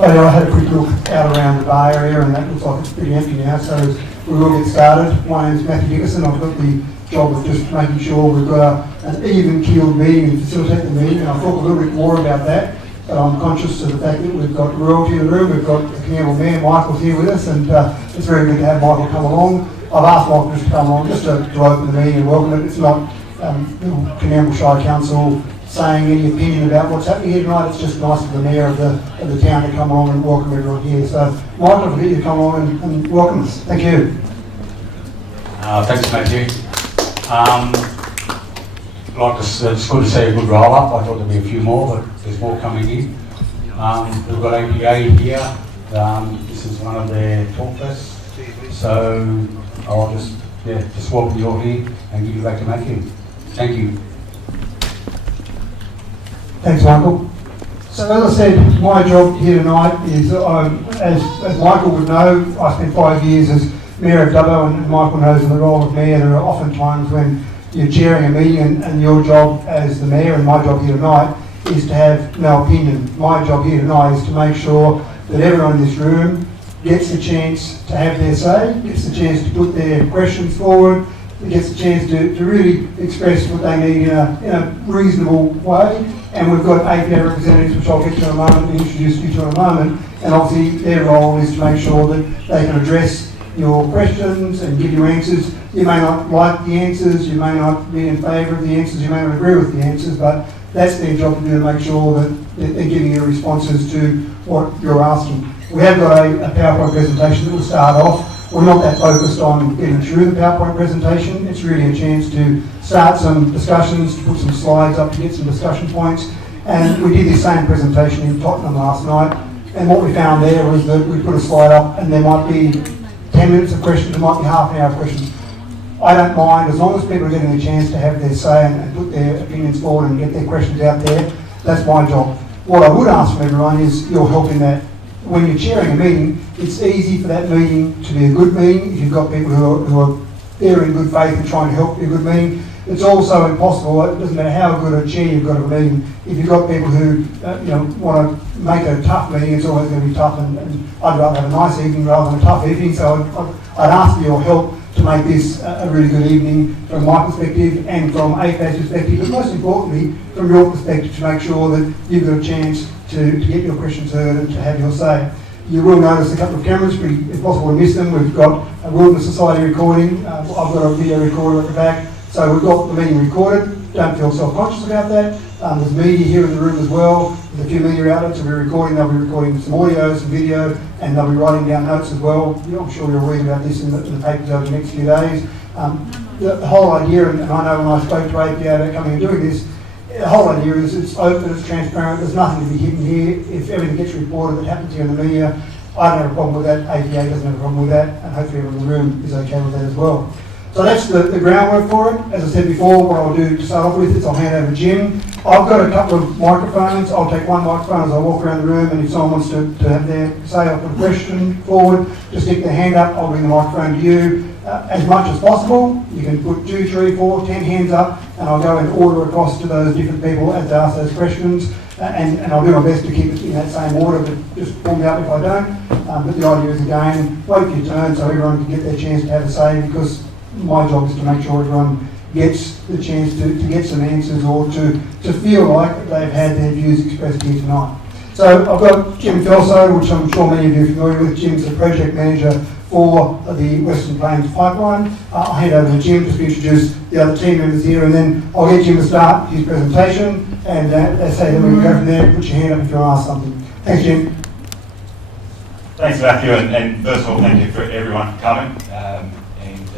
I had a quick look out around the bar area and that looks like it's pretty empty now, so we will get started. My name is Matthew Dickerson. I've got the job of just making sure we've got an even-keeled meeting and facilitate the meeting, and I'll talk a little bit more about that. But I'm conscious of the fact that we've got royalty in the room, we've got the Coonamble Mayor, Michael's here with us, and it's very good to have Michael come along. I've asked Michael just to come along, just to open the meeting and welcome it. It's not Coonamble Shire Council saying any opinion about what's happening here tonight. It's just nice for the Mayor of the town to come along and welcome everyone here. So, Michael, I'll get you to come along and welcome us. Thank you. Thanks, Matthew. It's good to see a good roll up. I thought there'd be a few more, but there's more coming in. We've got APA here. This is one of their talk fests. So I'll just welcome you all here and give you back to Matthew. Thank you. Thanks, Michael. So as I said, my job here tonight is, as Michael would know, I spent 5 years as Mayor of Dubbo, and Michael knows in the role of Mayor there are often times when you're chairing a meeting and your job as the Mayor, and my job here tonight, is to have no opinion. My job here tonight is to make sure that everyone in this room gets the chance to have their say, gets the chance to put their questions forward, gets the chance to really express what they need in a reasonable way. And we've got APA representatives, which I'll get to in a moment and introduce you to in a moment, and obviously their role is to make sure that they can address your questions and give you answers. You may not like the answers, you may not be in favour of the answers, you may not agree with the answers, but that's their job to do, to make sure that they're giving you responses to what you're asking. We have got a PowerPoint presentation that will start off. We're not that focused on getting through the PowerPoint presentation. It's really a chance to start some discussions, to put some slides up to get some discussion points. And we did this same presentation in Tottenham last night. And what we found there was that we put a slide up and there might be 10 minutes of questions, there might be half an hour of questions. I don't mind, as long as people are getting a chance to have their say and put their opinions forward and get their questions out there. That's my job. What I would ask from everyone is your help in that. When you're chairing a meeting, it's easy for that meeting to be a good meeting if you've got people who are there in good faith and trying to help you a good meeting. It's also impossible, it doesn't matter how good a chair you've got of a meeting, if you've got people who want to make a tough meeting, it's always going to be tough, and I'd rather have a nice evening rather than a tough evening. So I'd ask for your help to make this a really good evening from my perspective and from APA's perspective, but most importantly from your perspective, to make sure that you've got a chance to get your questions heard and to have your say. You will notice a couple of cameras, it's possible to miss them. We've got a Wilderness Society recording, I've got a video recorder at the back, so we've got the meeting recorded. Don't feel self-conscious about that. There's media here in the room as well. There's a few media outlets that we're recording. They'll be recording some audio, some video, and they'll be writing down notes as well. I'm sure you'll read about this in the papers over the next few days. The whole idea, and I know when I spoke to APA about coming and doing this, the whole idea is it's open, it's transparent, there's nothing to be hidden here. If everything gets reported that happens here in the media, I don't have a problem with that, APA doesn't have a problem with that, and hopefully everyone in the room is okay with that as well. So that's the groundwork for it. As I said before, what I'll do to start off with is I'll hand over to Jim. I've got a couple of microphones. I'll take one microphone as I walk around the room, and if someone wants to have their say, I'll put a question forward, just stick their hand up, I'll bring the microphone to you. As much as possible, you can put 2, 3, 4, 10 hands up, and I'll go in order across to those different people as they ask those questions, and I'll do my best to keep it in that same order, but just pull me up if I don't. But the idea is, again, wait for your turn so everyone can get their chance to have a say, because my job is to make sure everyone gets the chance to get some answers or to feel like they've had their views expressed here tonight. So I've got Jim Felso, which I'm sure many of you are familiar with. Jim's the project manager for the Western Plains pipeline. I'll hand over to Jim just to introduce the other team members here, and then I'll get Jim to start his presentation, and as I say, then we can go from there. Put your hand up if you want to ask something. Thanks, Jim. Thanks, Matthew, and first of all, thank you for everyone for coming.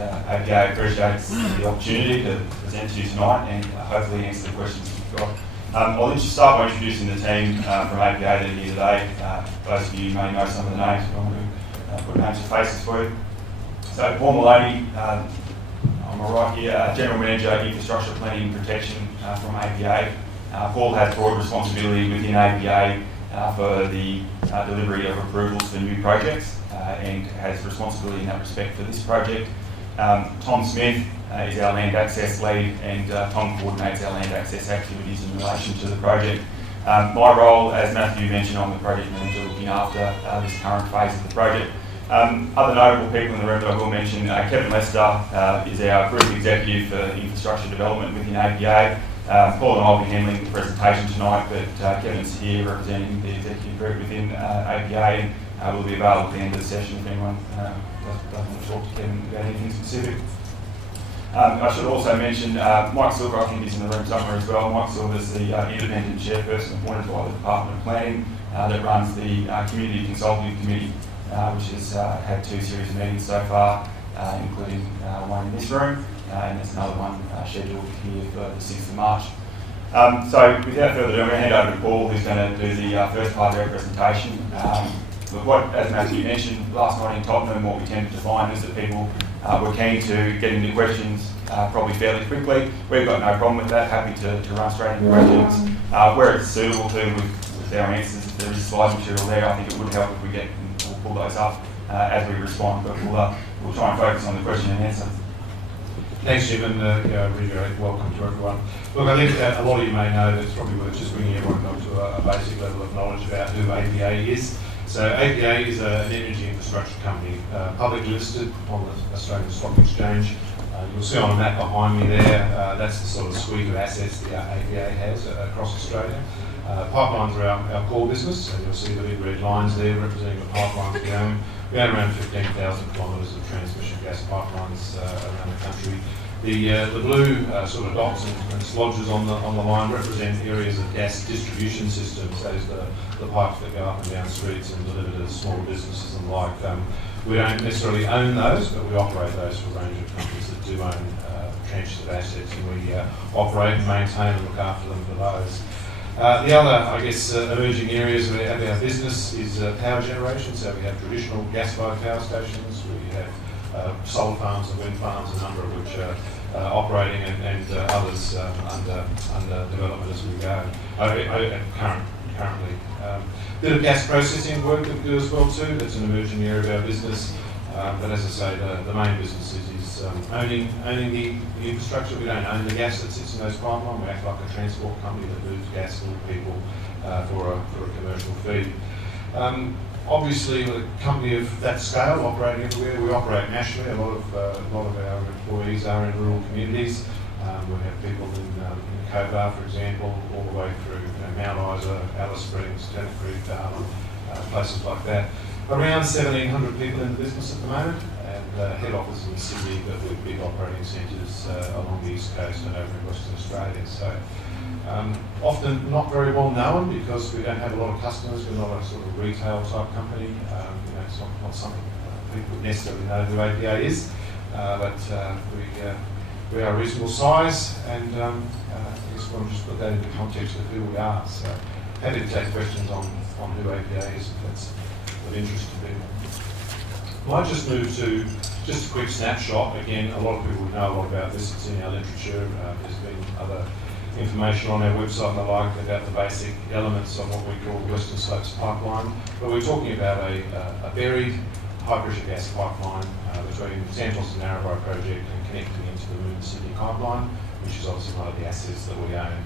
APA appreciates the opportunity to present to you tonight and hopefully answer the questions you've got. I'll start by introducing the team from APA that are here today. Those of you may know some of the names, but I'm going to put names and faces for you. So Paul Maloney, on my right here, General Manager, Infrastructure Planning and Protection from APA. Paul has broad responsibility within APA for the delivery of approvals for new projects and has responsibility in that respect for this project. Tom Smith is our land access lead, and Tom coordinates our land access activities in relation to the project. My role, as Matthew mentioned, I'm the project manager looking after this current phase of the project. Other notable people in the room that I will mention, Kevin Lester is our Group Executive for Infrastructure Development within APA. Paul and I will be handling the presentation tonight, but Kevin's here representing the executive group within APA and will be available at the end of the session if anyone doesn't want to talk to Kevin about anything specific. I should also mention Mike Silver, I think, is in the room somewhere as well. Mike Silver is the independent chairperson appointed by the Department of Planning that runs the Community Consultative Committee, which has had 2 series of meetings so far, including one in this room, and there's another one scheduled here for the 6th of March. So without further ado, I'm going to hand over to Paul, who's going to do the first part of our presentation. Look, as Matthew mentioned, last night in Tottenham, what we tended to find is that people were keen to get into questions probably fairly quickly. We've got no problem with that, happy to run straight into questions. Where it's suitable to with our answers, if there is slide material there, I think it would help if we'll pull those up as we respond, but we'll try and focus on the question and answer. Thanks, Jim, and reiterate welcome to everyone. Look, I think a lot of you may know that it's probably worth just bringing everyone up to a basic level of knowledge about who APA is. So APA is an energy infrastructure company, publicly listed on the Australian Stock Exchange. You'll see on a map behind me there, that's the sort of suite of assets that APA has across Australia. Pipelines are our core business, and you'll see the big red lines there representing the pipelines we own. We own around 15,000 kilometres of transmission gas pipelines around the country. The blue sort of dots and slodges on the line represent areas of gas distribution systems. That is the pipes that go up and down streets and deliver to small businesses and the like. We don't necessarily own those, but we operate those for a range of companies that do own tranches of assets, and we operate and maintain and look after them for those. The other, I guess, emerging areas of our business is power generation. So we have traditional gas-fired power stations, we have solar farms and wind farms, a number of which are operating, and others under development as we go. Currently, bit of gas processing work that we do as well too. That's an emerging area of our business. But as I say, the main business is owning the infrastructure. We don't own the gas that sits in those pipelines. We act like a transport company that moves gas to people for a commercial fee. Obviously, with a company of that scale operating everywhere, we operate nationally. A lot of our employees are in rural communities. We have people in Cobar, for example, all the way through Mount Isa, Alice Springs, Tennant Creek, Darwin, places like that. Around 1,700 people in the business at the moment, and head office in Sydney, but with big operating centres along the east coast and over in Western Australia. So often not very well known because we don't have a lot of customers. We're not a sort of retail type company. It's not something people would necessarily know who APA is, but we are a reasonable size, and I guess we'll just put that into context of who we are. So happy to take questions on who APA is if that's of interest to people. Might just move to just a quick snapshot. Again, a lot of people know a lot about this. It's in our literature. There's been other information on our website and the like about the basic elements of what we call Western Slopes Pipeline. But we're talking about a buried high-pressure gas pipeline between Santos and Narrabri project and connecting into the Moomba Sydney pipeline, which is obviously one of the assets that we own.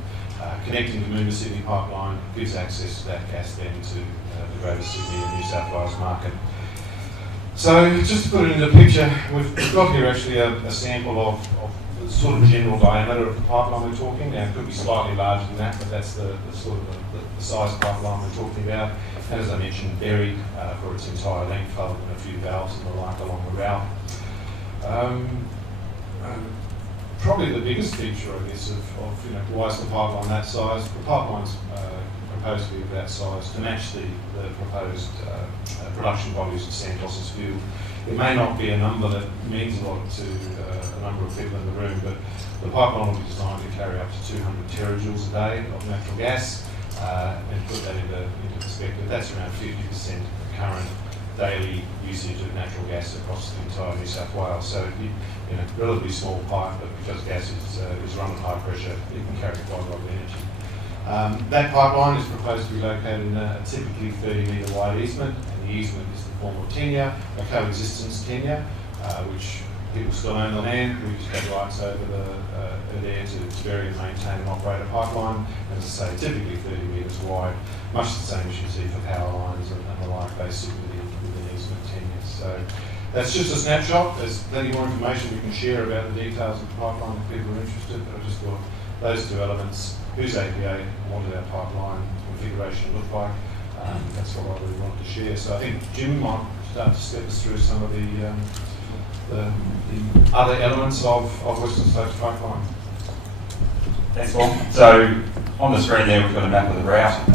Connecting the Moomba Sydney pipeline gives access to that gas then to the Greater Sydney and New South Wales market. So just to put it in the picture, we've got here actually a sample of the sort of general diameter of the pipeline we're talking. Now it could be slightly larger than that, but that's the sort of the size of pipeline we're talking about. And as I mentioned, buried for its entire length, other than a few valves and the like along the route. Probably the biggest feature, I guess, of why is the pipeline that size? The pipeline's proposed to be of that size to match the proposed production volumes of Santos's field. It may not be a number that means a lot to a number of people in the room, but the pipeline will be designed to carry up to 200 terajoules a day of natural gas, and put that into perspective, that's around 50% of the current daily usage of natural gas across the entire New South Wales. So, relatively small pipe, but because gas is run at high pressure, it can carry quite a lot of energy. That pipeline is proposed to be located in a typically 30-metre wide easement, and the easement is the form of tenure, a coexistence tenure, which People still own the land. We just have rights over there to bury and maintain and operate a pipeline. As I say, typically 30 metres wide, much the same as you see for power lines and the like, basically within easement tenures. So that's just a snapshot. There's plenty more information we can share about the details of the pipeline if people are interested. But I just thought those two elements, whose APA, what did our pipeline configuration look like, that's what I really wanted to share. So I think Jim might start to step us through some of the other elements of Western States Pipeline. Thanks, Paul. So on the screen there, we've got a map of the route.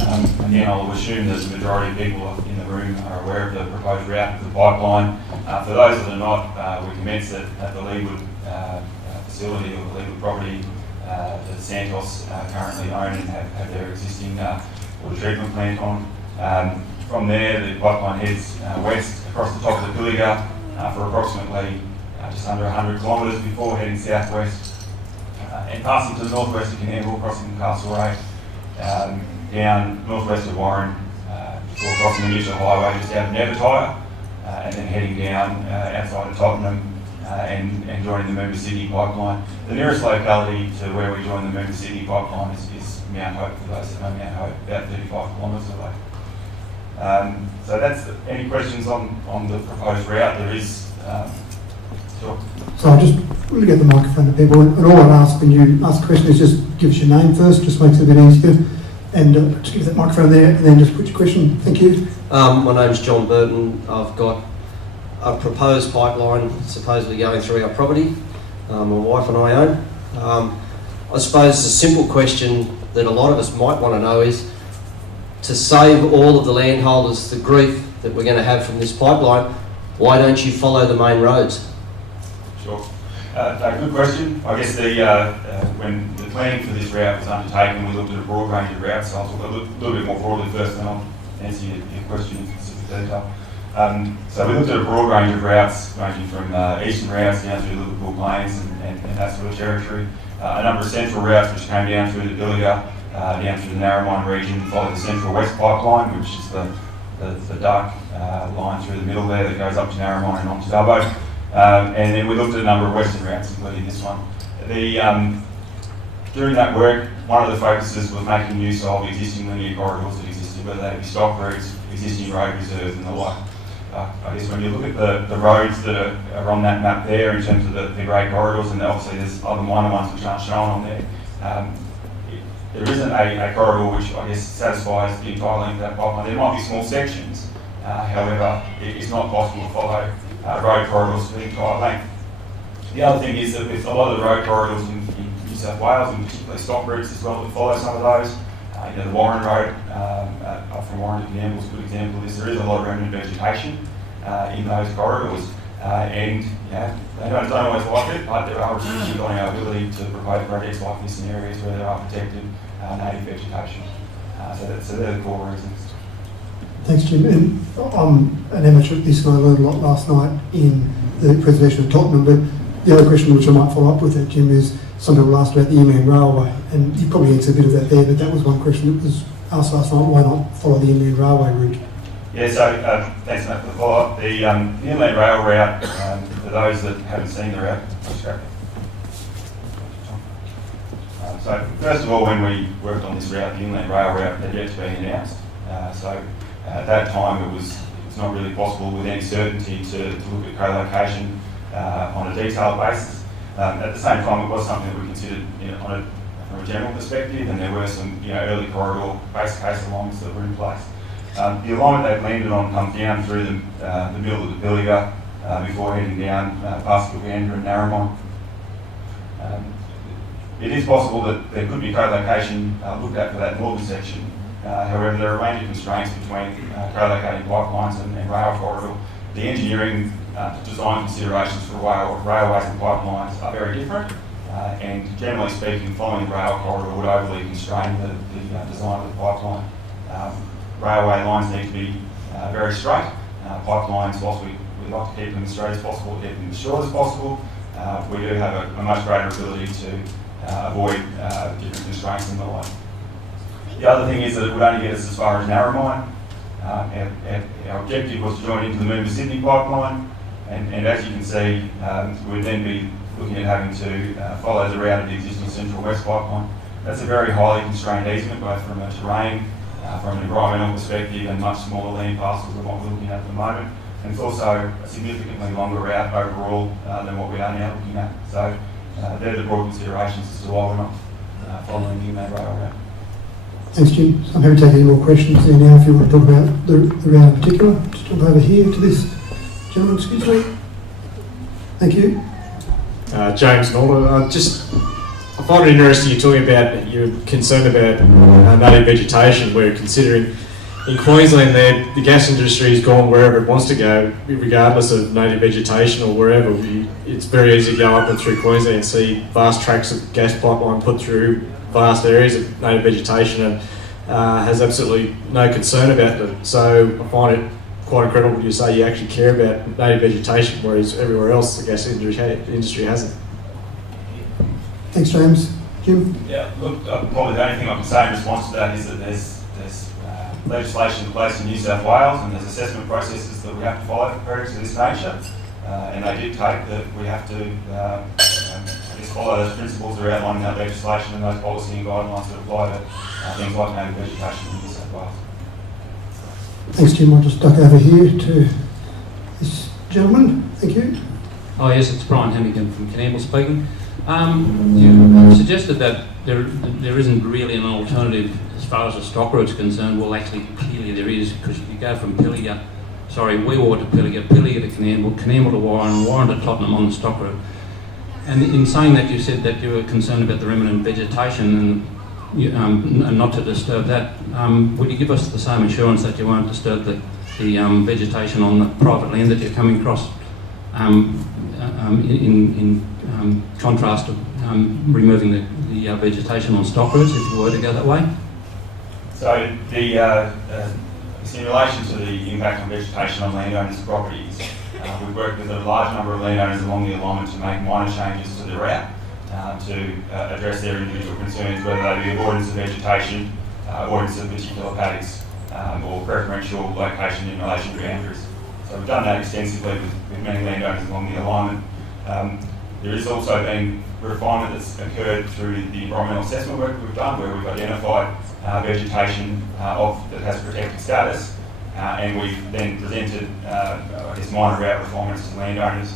Again, I'll assume that the majority of people in the room are aware of the proposed route of the pipeline. For those that are not, we commenced at the Leewood facility or the Leewood property that Santos currently own and have their existing water treatment plant on. From there, the pipeline heads west across the top of the Pilliga for approximately just under 100 kilometres before heading southwest and passing to the northwest of Coonamble, crossing Castlereagh, down northwest of Warren before crossing the Mitchell Highway just out of Nevertire, and then heading down outside of Tottenham and joining the Moomba Sydney pipeline. The nearest locality to where we join the Moomba Sydney pipeline is Mount Hope, for those that know Mount Hope, about 35 kilometres away. So that's any questions on the proposed route. There is, sure. So I'll just really get the microphone to people, and all I'd ask when you ask a question is just give us your name first, just makes it a bit easier, and just give that microphone there, and then just put your question. Thank you. My name's John Burton. I've got a proposed pipeline supposedly going through our property. My wife and I own. I suppose the simple question that a lot of us might want to know is, to save all of the landholders the grief that we're going to have from this pipeline, why don't you follow the main roads? Sure. Good question. I guess when the planning for this route was undertaken, we looked at a broad range of routes. So I'll talk a little bit more broadly first, and then I'll answer your question in specific detail. So we looked at a broad range of routes, ranging from eastern routes down through the Liverpool Plains and that sort of territory. A number of central routes which came down through the Pilliga, down through the Narromine region, followed the Central West Pipeline, which is the dark line through the middle there that goes up to Narromine and on to Dubbo. And then we looked at a number of western routes, including this one. During that work, one of the focuses was making use of existing linear corridors that existed, whether they be stock routes, existing road reserves and the like. I guess when you look at the roads that are on that map there in terms of the grey corridors, and obviously there's other minor ones which aren't shown on there, there isn't a corridor which I guess satisfies the entire length of that pipeline. There might be small sections, however, it's not possible to follow road corridors for the entire length. The other thing is that with a lot of the road corridors in New South Wales, and particularly stock routes as well, that follow some of those, the Warren Road up from Warren to Coonamble is a good example of this. There is a lot of remnant vegetation in those corridors, and they don't always like it, but there are restrictions on our ability to propose projects like this in areas where there are protected native vegetation. So they're the core reasons. Thanks, Jim. And I'm an amateur at this, and I learned a lot last night in the preservation of Tottenham. But the other question which I might follow up with that, Jim, is some people asked about the Inland Railway, and you probably answered a bit of that there, but that was one question that was asked last night: why not follow the Inland Railway route? Yeah, so thanks, Matt, for the follow-up. The Inland Rail route, for those that haven't seen the route, so first of all, when we worked on this route, the Inland Rail route had yet to be announced. So at that time, it's not really possible with any certainty to look at co-location on a detailed basis. At the same time, it was something that we considered from a general perspective, and there were some early corridor base case alignments that were in place. The alignment they've landed on comes down through the middle of the Pilliga before heading down past Coonamble and Narromine. It is possible that there could be co-location looked at for that northern section. However, there are a range of constraints between co-locating pipelines and rail corridor. The engineering design considerations for railways and pipelines are very different, and generally speaking, following the rail corridor would overly constrain the design of the pipeline. Railway lines need to be very straight. Pipelines, whilst we like to keep them as straight as possible, keep them as short as possible, we do have a much greater ability to avoid different constraints and the like. The other thing is that it would only get us as far as Narromine. Our objective was to join into the Moomba Sydney pipeline. And as you can see, we'd then be looking at having to follow the route of the existing Central West pipeline. That's a very highly constrained easement, both from a terrain, from an environmental perspective, and much smaller land parcels than what we're looking at the moment. And it's also a significantly longer route overall than what we are now looking at. So they're the broad considerations as to why we're not following the main rail route. Thanks, Jim. I'm happy to take any more questions there now if you want to talk about the route in particular. Just jump over here to this gentleman, excuse me. Thank you. James Norder. I find it interesting you're talking about, you're concerned about native vegetation. We're considering in Queensland the gas industry has gone wherever it wants to go, regardless of native vegetation or wherever. It's very easy to go up and through Queensland and see vast tracts of gas pipeline put through vast areas of native vegetation, and has absolutely no concern about it. So I find it quite incredible you say you actually care about native vegetation, whereas everywhere else the gas industry hasn't. Thanks, James. Jim? Yeah, look, probably the only thing I can say in response to that is that there's legislation in place in New South Wales, and there's assessment processes that we have to follow for projects of this nature, and they dictate that we have to follow those principles that are outlined in that legislation and those policy and guidelines that apply to things like native vegetation in New South Wales. Thanks, Jim. I'll just duck over here to this gentleman. Thank you. Oh yes, it's Brian Hemmington from Coonamble speaking. You suggested that there isn't really an alternative as far as the stock route's concerned. Well, actually, clearly there is, because if you go from Weewater to Pilliga to Coonamble, Coonamble to Warren, Warren to Tottenham on the stock route. And in saying that, you said that you were concerned about the remnant vegetation and not to disturb that. Would you give us the same assurance that you won't disturb the vegetation on the private land that you're coming across, in contrast to removing the vegetation on stock routes if you were to go that way? So in relation to the impact on vegetation on landowners' properties, we've worked with a large number of landowners along the alignment to make minor changes to the route to address their individual concerns, whether they be avoidance of vegetation, avoidance of particular paddocks, or preferential location in relation to boundaries. So we've done that extensively with many landowners along the alignment. There has also been refinement that's occurred through the environmental assessment work we've done, where we've identified vegetation that has protected status, and we've then presented minor route refinements to landowners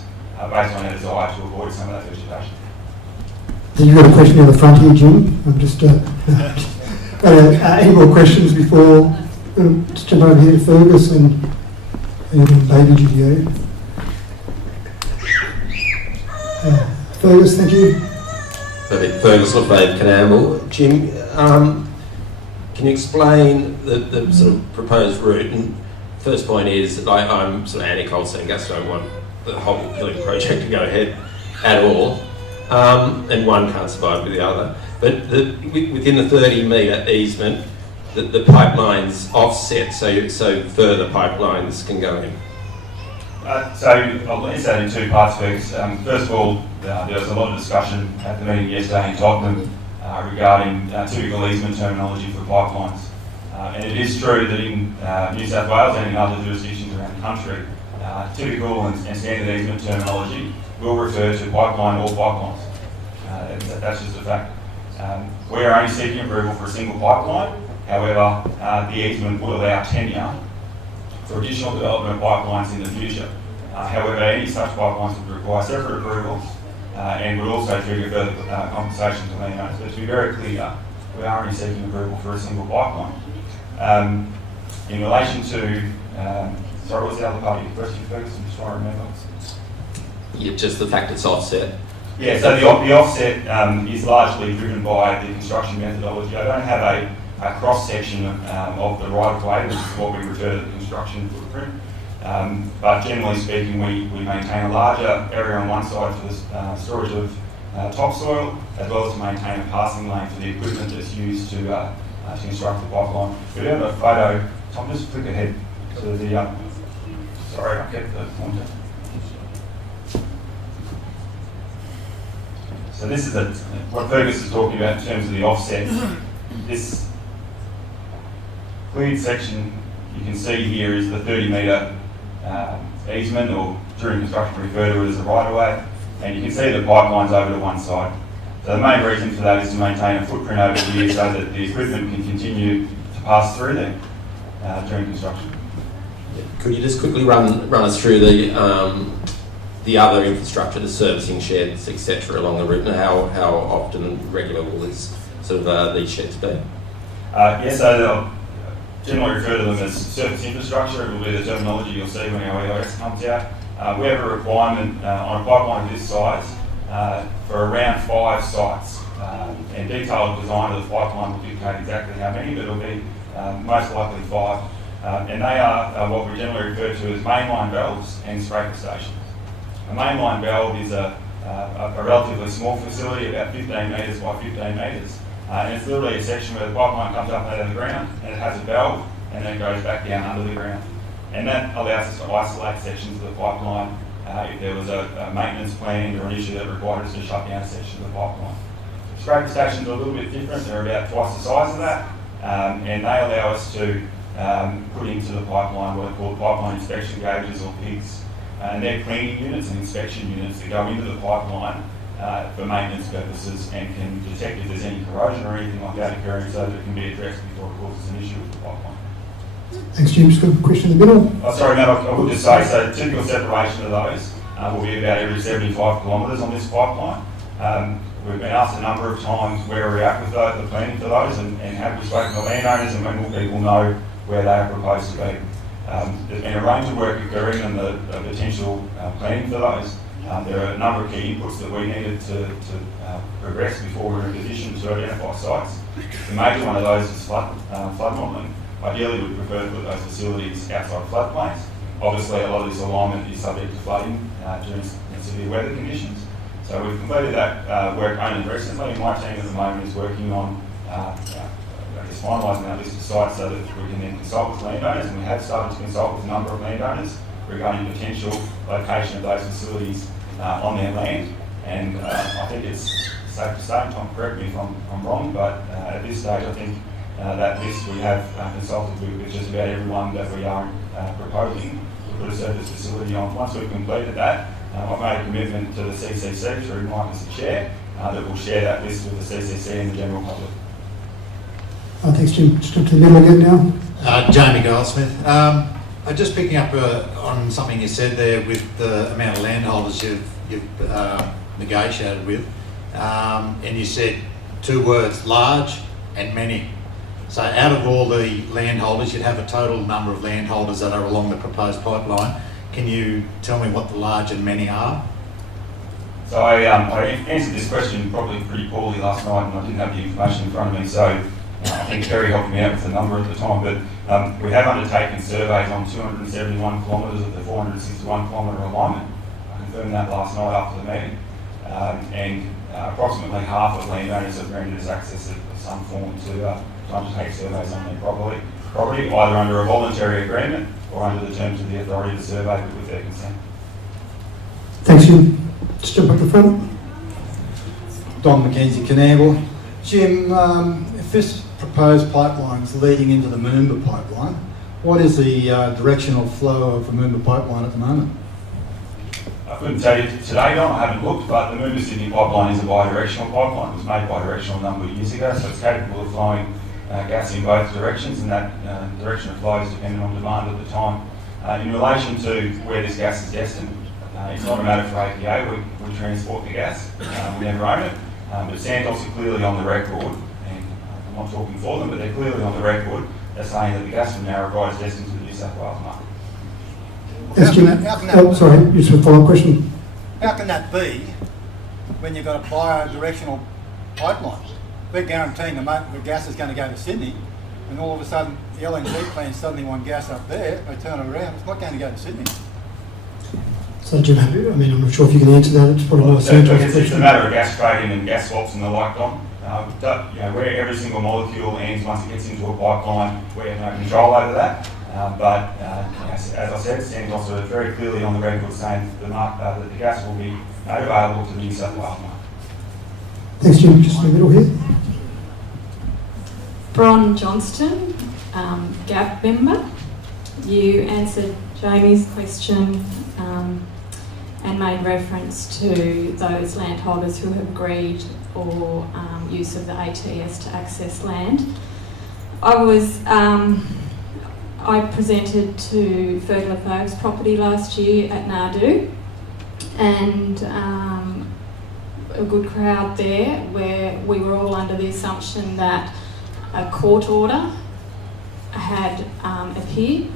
based on our desire to avoid some of that vegetation. You've got a question in the front here, Jim. I'm just any more questions before just jump over here to Fergus and baby GDO. Fergus, thank you. Fergus Lefebvre, Coonamble. Jim, can you explain the sort of proposed route? And first point is, I'm sort of anti-coal seam gas, so I don't want the whole Pilliga project to go ahead at all. And one can't survive with the other. But within the 30-metre easement, the pipelines offset, so further pipelines can go in. So I'll answer that in two parts, Fergus. First of all, there was a lot of discussion at the meeting yesterday in Tottenham regarding typical easement terminology for pipelines. And it is true that in New South Wales and in other jurisdictions around the country, typical and standard easement terminology will refer to pipeline or pipelines. That's just a fact. We are only seeking approval for a single pipeline. However, the easement will allow tenure for additional development of pipelines in the future. However, any such pipelines would require separate approvals and would also trigger further compensation to landowners. But to be very clear, we are only seeking approval for a single pipeline. In relation to, sorry, what's the other part of your question, Fergus? I'm just trying to remember. Yeah, just the fact it's offset. Yeah, so the offset is largely driven by the construction methodology. I don't have a cross-section of the right-of-way, which is what we refer to the construction footprint. But generally speaking, we maintain a larger area on one side for the storage of topsoil, as well as to maintain a passing lane for the equipment that's used to construct the pipeline. We do have a photo. Tom, just click ahead to the, sorry, I'll get the pointer. So this is what Fergus is talking about in terms of the offset. This cleared section you can see here is the 30-metre easement or during construction refer to it as the right-of-way, and you can see the pipelines over to one side. So the main reason for that is to maintain a footprint over the year so that the equipment can continue to pass through there during construction. Could you just quickly run us through the other infrastructure, the servicing sheds, etc., along the route, and how often and regular will this sort of these sheds be? Yes, so they'll generally refer to them as surface infrastructure. It will be the terminology you'll see when our EIS comes out. We have a requirement on a pipeline of this size for around 5 sites, and detailed design of the pipeline will dictate exactly how many, but it'll be most likely 5. And they are what we generally refer to as mainline valves and scraper stations. A mainline valve is a relatively small facility, about 15 metres by 15 metres. And it's literally a section where the pipeline comes up out of the ground and it has a valve and then it goes back down under the ground. And that allows us to isolate sections of the pipeline if there was a maintenance plan or an issue that required us to shut down a section of the pipeline. Scraper stations are a little bit different. They're about twice the size of that, and they allow us to put into the pipeline what are called pipeline inspection gauges or pigs. And they're cleaning units and inspection units that go into the pipeline for maintenance purposes and can detect if there's any corrosion or anything like that occurring so that it can be addressed before it causes an issue with the pipeline. Thanks, Jim. Just got a question in the middle. Oh, sorry, Matt, I will just say, so typical separation of those will be about every 75 kilometres on this pipeline. We've been asked a number of times where we're at with the planning for those and have we spoken to landowners and when will people know where they are proposed to be. There's been a range of work occurring and the potential planning for those. There are a number of key inputs that we needed to progress before we were in a position to identify sites. The major one of those is flood modelling. Ideally, we'd prefer to put those facilities outside floodplains. Obviously, a lot of this alignment is subject to flooding during severe weather conditions. So we've completed that work only recently. My team at the moment is working on finalising that list of sites so that we can then consult with landowners, and we have started to consult with a number of landowners regarding potential location of those facilities on their land. And I think it's safe to say, Tom, correct me if I'm wrong, but at this stage I think that list we have consulted with just about everyone that we are proposing to put a surface facility on. Once we've completed that, I've made a commitment to the CCC through Mike as the chair that we'll share that list with the CCC and the general public. Thanks, Jim. Just up to the middle again now. Jamie Goldsmith. Just picking up on something you said there with the amount of landholders you've negotiated with, and you said 2 words, large and many. So out of all the landholders, you'd have a total number of landholders that are along the proposed pipeline. Can you tell me what the large and many are? So I answered this question probably pretty poorly last night and I didn't have the information in front of me, so I think Terry helped me out with the number at the time, but we have undertaken surveys on 271 kilometres of the 461 kilometre alignment. I confirmed that last night after the meeting, and approximately half of landowners have granted us access of some form to undertake surveys on their property, either under a voluntary agreement or under the terms of the authority to survey, but with their consent. Thanks, Jim. Just jump up the front. Don McKenzie, Coonamble. Jim, if this proposed pipeline is leading into the Moomba pipeline, what is the directional flow of the Moomba pipeline at the moment? I couldn't tell you today, Don, I haven't looked, but the Moomba Sydney pipeline is a bi-directional pipeline. It was made bi-directional a number of years ago, so it's capable of flowing gas in both directions, and that direction of flow is dependent on demand at the time. In relation to where this gas is destined, it's not a matter for APA, we transport the gas, we never own it, but Santos are clearly on the record, and I'm not talking for them, but they're clearly on the record, they're saying that the gas from Narrabri is destined to the New South Wales market. Yes, Jim. Sorry, just a follow-up question. How can that be when you've got a bi-directional pipeline? We're guaranteeing the gas is going to go to Sydney, and all of a sudden the LNG plants suddenly want gas up there, they turn it around, it's not going to go to Sydney. So, Jim, I'm not sure if you can answer that. It's probably not a Santos question. It's a matter of gas trading and gas swaps and the like, Don. Where every single molecule ends once it gets into a pipeline, we have no control over that. But as I said, Santos are very clearly on the record saying that the gas will be made available to the New South Wales market. Thanks, Jim. Just in the middle here. Bron Johnston, GAB member. You answered Jamie's question and made reference to those landholders who have agreed or use of the ATS to access land. I presented to Fergal Lefebvre's property last year at Nardoo, and a good crowd there, where we were all under the assumption that a court order had appeared.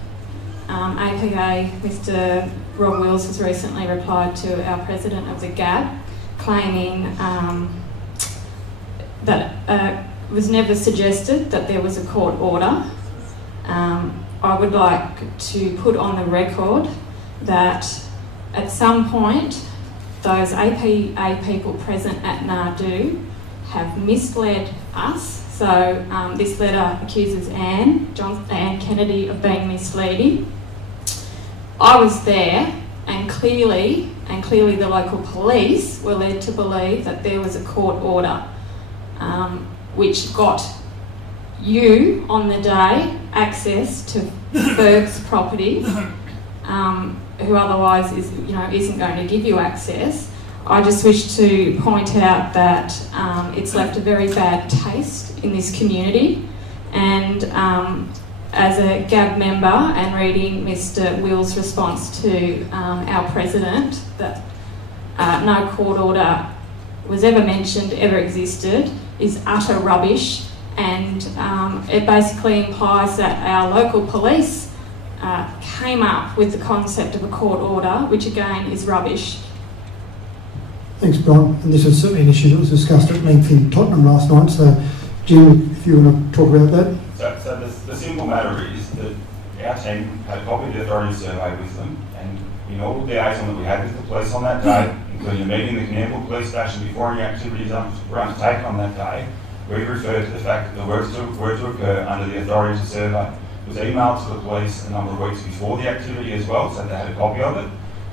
APA, Mr. Rob Wills, has recently replied to our president of the GAB, claiming that it was never suggested that there was a court order. I would like to put on the record that at some point those APA people present at Nardoo have misled us. So this letter accuses Anne Kennedy of being misleading. I was there, and clearly the local police were led to believe that there was a court order, which got you on the day access to Ferg's property, who otherwise isn't going to give you access. I just wish to point out that it's left a very bad taste in this community, and as a GAB member and reading Mr. Will's response to our president that no court order was ever mentioned, ever existed, is utter rubbish, and it basically implies that our local police came up with the concept of a court order, which again is rubbish. Thanks, Brian. And this is certainly an issue that was discussed at length in Tottenham last night. So, Jim, if you want to talk about that. So the simple matter is that our team had a copy of the authority survey with them, and in all the liaison that we had with the police on that day, including a meeting in the Coonamble police station before any activities were undertaken on that day, we referred to the fact that the works were to occur under the authority to survey. It was emailed to the police a number of weeks before the activity as well, so they had a copy of it.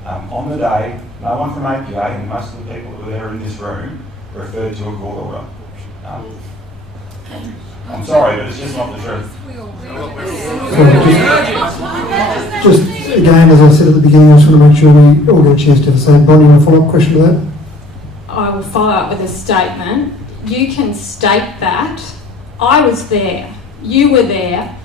On the day, no one from APA, and most of the people that were there in this room, referred to a court order. I'm sorry, but it's just not the truth. Just again, as I said at the beginning, I just want to make sure we all get a chance to have a say. Bonnie, you want a follow-up question to that? I will follow up with a statement. You can state that. I was there. You were there.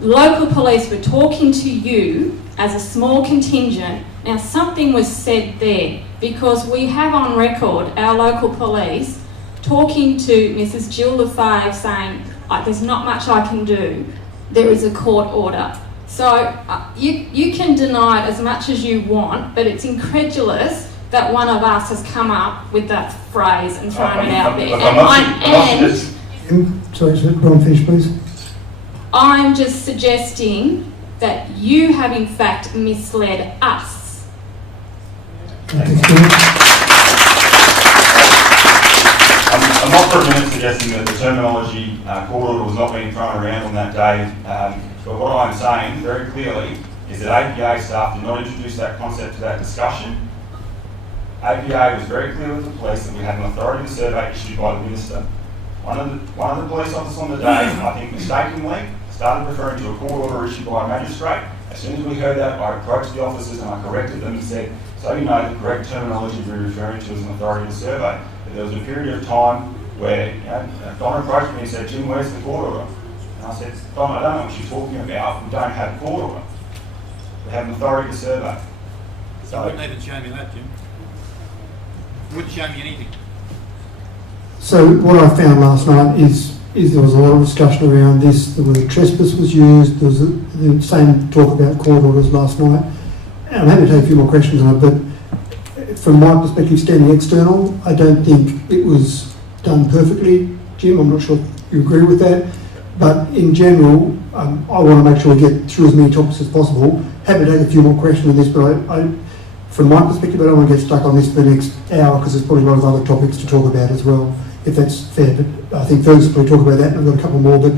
Local police were talking to you as a small contingent. Now, something was said there, because we have on record our local police talking to Mrs. Jill Lefebvre saying, there's not much I can do. There is a court order. So you can deny it as much as you want, but it's incredulous that one of us has come up with that phrase and thrown it out there. Sorry, Brian, finish, please. I'm just suggesting that you have in fact misled us. I'm not for a minute suggesting that the terminology court order was not being thrown around on that day, but what I'm saying very clearly is that APA staff did not introduce that concept to that discussion. APA was very clear with the police that we had an authority to survey issued by the minister. One of the police officers on the day, I think mistakenly, started referring to a court order issued by a magistrate. As soon as we heard that, I approached the officers and I corrected them and said, so you know the correct terminology we're referring to as an authority to survey. But there was a period of time where Don approached me and said, Jim, where's the court order? And I said, Don, I don't know what you're talking about. We don't have a court order. We have an authority to survey. So you wouldn't even show me that, Jim. You wouldn't show me anything. So what I found last night is there was a lot of discussion around this. The word trespass was used. There was the same talk about court orders last night. And I'm happy to take a few more questions on it, but from my perspective, standing external, I don't think it was done perfectly. Jim, I'm not sure if you agree with that. But in general, I want to make sure we get through as many topics as possible. Happy to take a few more questions on this, but I from my perspective, I don't want to get stuck on this for the next hour because there's probably a lot of other topics to talk about as well, if that's fair. But I think Fergus will probably talk about that, and I've got a couple more, but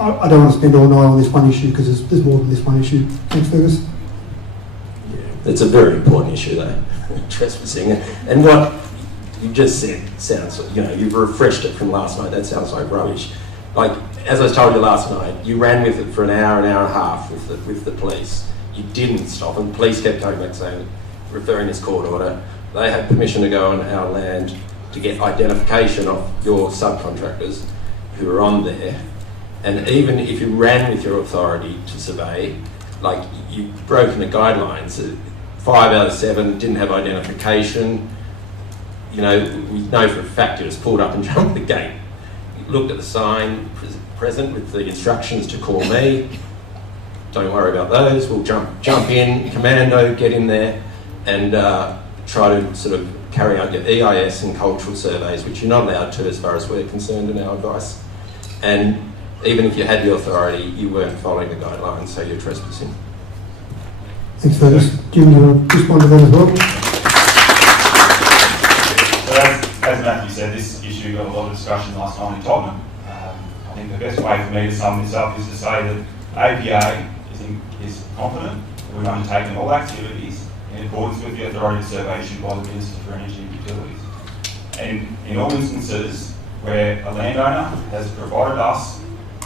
I don't want to spend all night on this one issue because there's more than this one issue. Thanks, Fergus. Yeah, it's a very important issue, though, trespassing. And what you just said sounds, you've refreshed it from last night. That sounds like rubbish. Like, as I told you last night, you ran with it for an hour and a half with the police. You didn't stop, and the police kept coming back saying, referring this court order, they had permission to go on our land to get identification of your subcontractors who are on there. And even if you ran with your authority to survey, like you've broken the guidelines, 5 out of 7 didn't have identification. You know, we know for a fact you just pulled up and jumped the gate. You looked at the sign present with the instructions to call me. Don't worry about those. We'll jump in, commando, get in there, and try to sort of carry out your EIS and cultural surveys, which you're not allowed to as far as we're concerned in our advice. And even if you had the authority, you weren't following the guidelines, so you're trespassing. Thanks, Fergus. Jim, do you want to respond to that as well? So as Matthew said, this issue got a lot of discussion last night in Tottenham. I think the best way for me to sum this up is to say that APA is confident that we've undertaken all activities in accordance with the authority survey issued by the Minister for Energy and Utilities. And in all instances where a landowner has provided us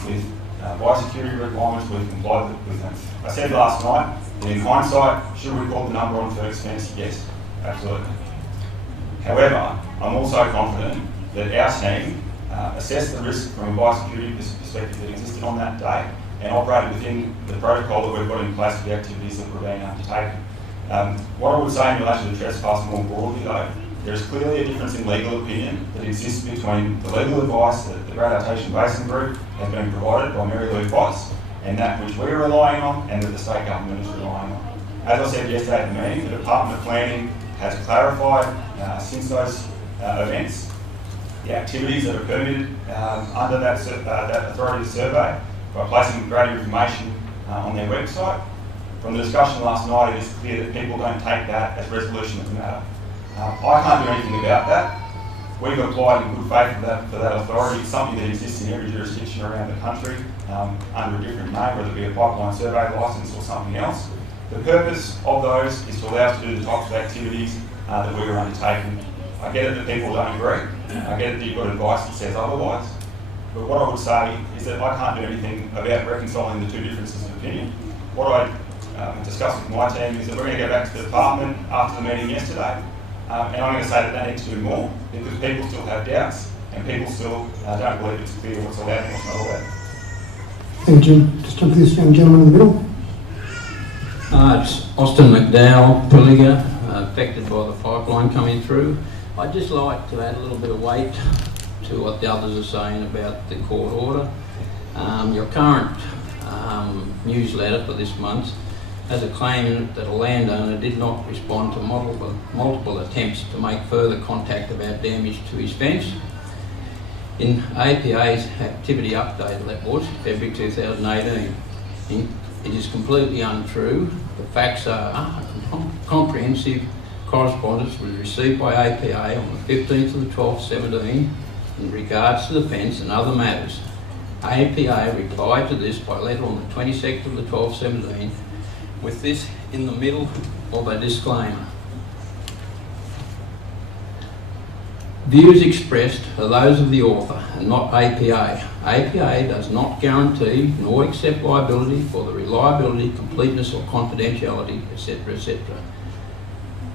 with biosecurity requirements, we've complied with them. I said last night that in hindsight, should we call the number on Fergus fence? Yes, absolutely. However, I'm also confident that our team assessed the risk from a biosecurity perspective that existed on that day and operated within the protocol that we've got in place for the activities that were being undertaken. What I would say in relation to trespass more broadly though, there is clearly a difference in legal opinion that exists between the legal advice that the Great Artesian Basin Group has been provided by Mary Lou Foss and that which we're relying on and that the state government is relying on. As I said yesterday at the meeting, the Department of Planning has clarified since those events the activities that are permitted under that authority survey by placing greater information on their website. From the discussion last night, it is clear that people don't take that as resolution of the matter. I can't do anything about that. We've applied in good faith for that authority. It's something that exists in every jurisdiction around the country under a different name, whether it be a pipeline survey licence or something else. The purpose of those is to allow us to do the types of activities that we were undertaking. I get it that people don't agree. I get it that you've got advice that says otherwise. But what I would say is that I can't do anything about reconciling the two differences of opinion. What I discussed with my team is that we're going to go back to the department after the meeting yesterday, and I'm going to say that they need to do more because people still have doubts and people still don't believe it's clear what's allowed and what's not allowed. Thank you, Jim. Just jump to this young gentleman in the middle. It's Austin McDowell, Pilliga, affected by the pipeline coming through. I'd just like to add a little bit of weight to what the others are saying about the court order. Your current newsletter for this month has a claim in it that a landowner did not respond to multiple attempts to make further contact about damage to his fence. In APA's activity update, that was February 2018, it is completely untrue. The facts are comprehensive correspondence was received by APA on the 15th of the 12th, 17 in regards to the fence and other matters. APA replied to this by letter on the 22nd of the 12th, 17 with this in the middle of a disclaimer. Views expressed are those of the author and not APA. APA does not guarantee nor accept liability for the reliability, completeness or confidentiality, etc., etc.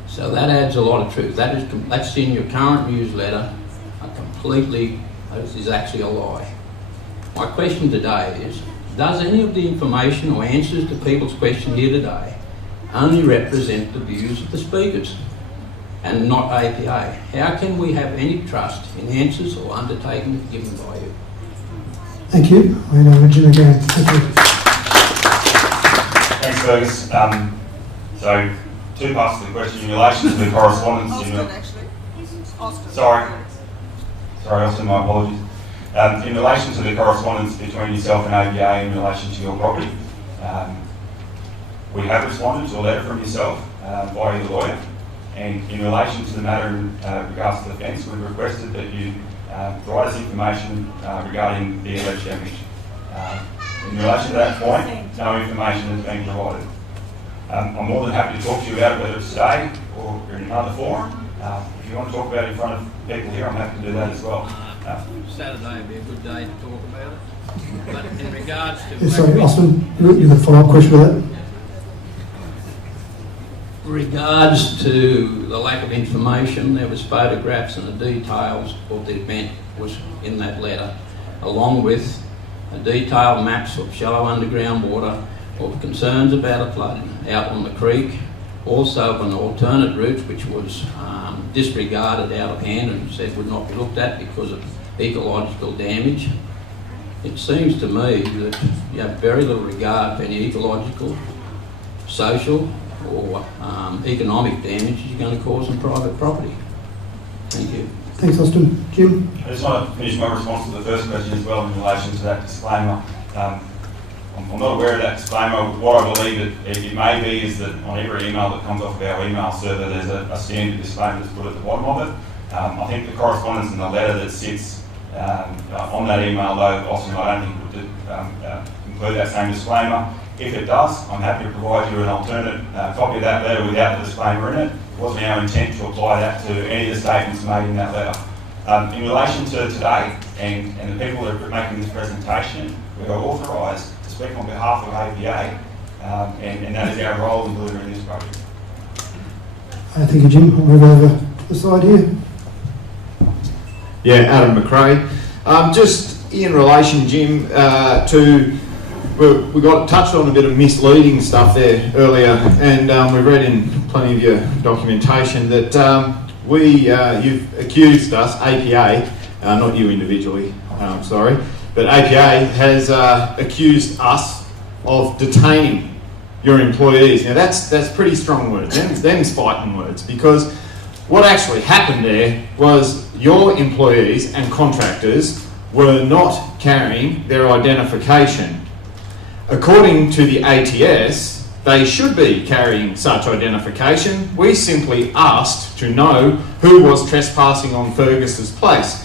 So that adds a lot of truth. That's in your current newsletter. This is actually a lie. My question today is, does any of the information or answers to people's question here today only represent the views of the speakers and not APA? How can we have any trust in answers or undertakings given by you? Thank you. I know Jim again. Thank you. Thanks, Fergus. So, two parts to the question in relation to the correspondence. Sorry, Austin, my apologies. In relation to the correspondence between yourself and APA in relation to your property, we have responded to a letter from yourself via your lawyer, and in relation to the matter in regards to the fence, we've requested that you provide us information regarding the alleged damage. In relation to that point, no information has been provided. I'm more than happy to talk to you about it, whether it's today or in another forum. If you want to talk about it in front of people here, I'm happy to do that as well. Saturday would be a good day to talk about it. But in regards to... Yeah, sorry, Austin, you have a follow-up question for that? regards to the lack of information, there was photographs and the details of the event was in that letter, along with detailed maps of shallow underground water, of concerns about a flood out on the creek, also of an alternate route which was disregarded out of hand and said would not be looked at because of ecological damage. It seems to me that you have very little regard for any ecological, social or economic damage you're going to cause on private property. Thank you. Thanks, Austin. Jim? I just want to finish my response to the first question as well in relation to that disclaimer. I'm not aware of that disclaimer. What I believe it may be is that on every email that comes off of our email server, there's a standard disclaimer that's put at the bottom of it. I think the correspondence and the letter that sits on that email, though, Austin, I don't think would include that same disclaimer. If it does, I'm happy to provide you an alternate copy of that letter without the disclaimer in it. It wasn't our intent to apply that to any of the statements made in that letter. In relation to today and the people that are making this presentation, we are authorised to speak on behalf of APA, and that is our role in delivering this project. Thank you, Jim. I'll move over to the side here. Yeah, Adam McRae. Just in relation, Jim, to we got touched on a bit of misleading stuff there earlier, and we've read in plenty of your documentation that you've accused us, APA, not you individually, sorry, but APA has accused us of detaining your employees. Now that's pretty strong words. Them's fighting words, because what actually happened there was your employees and contractors were not carrying their identification. According to the ATS, they should be carrying such identification. We simply asked to know who was trespassing on Fergus's place.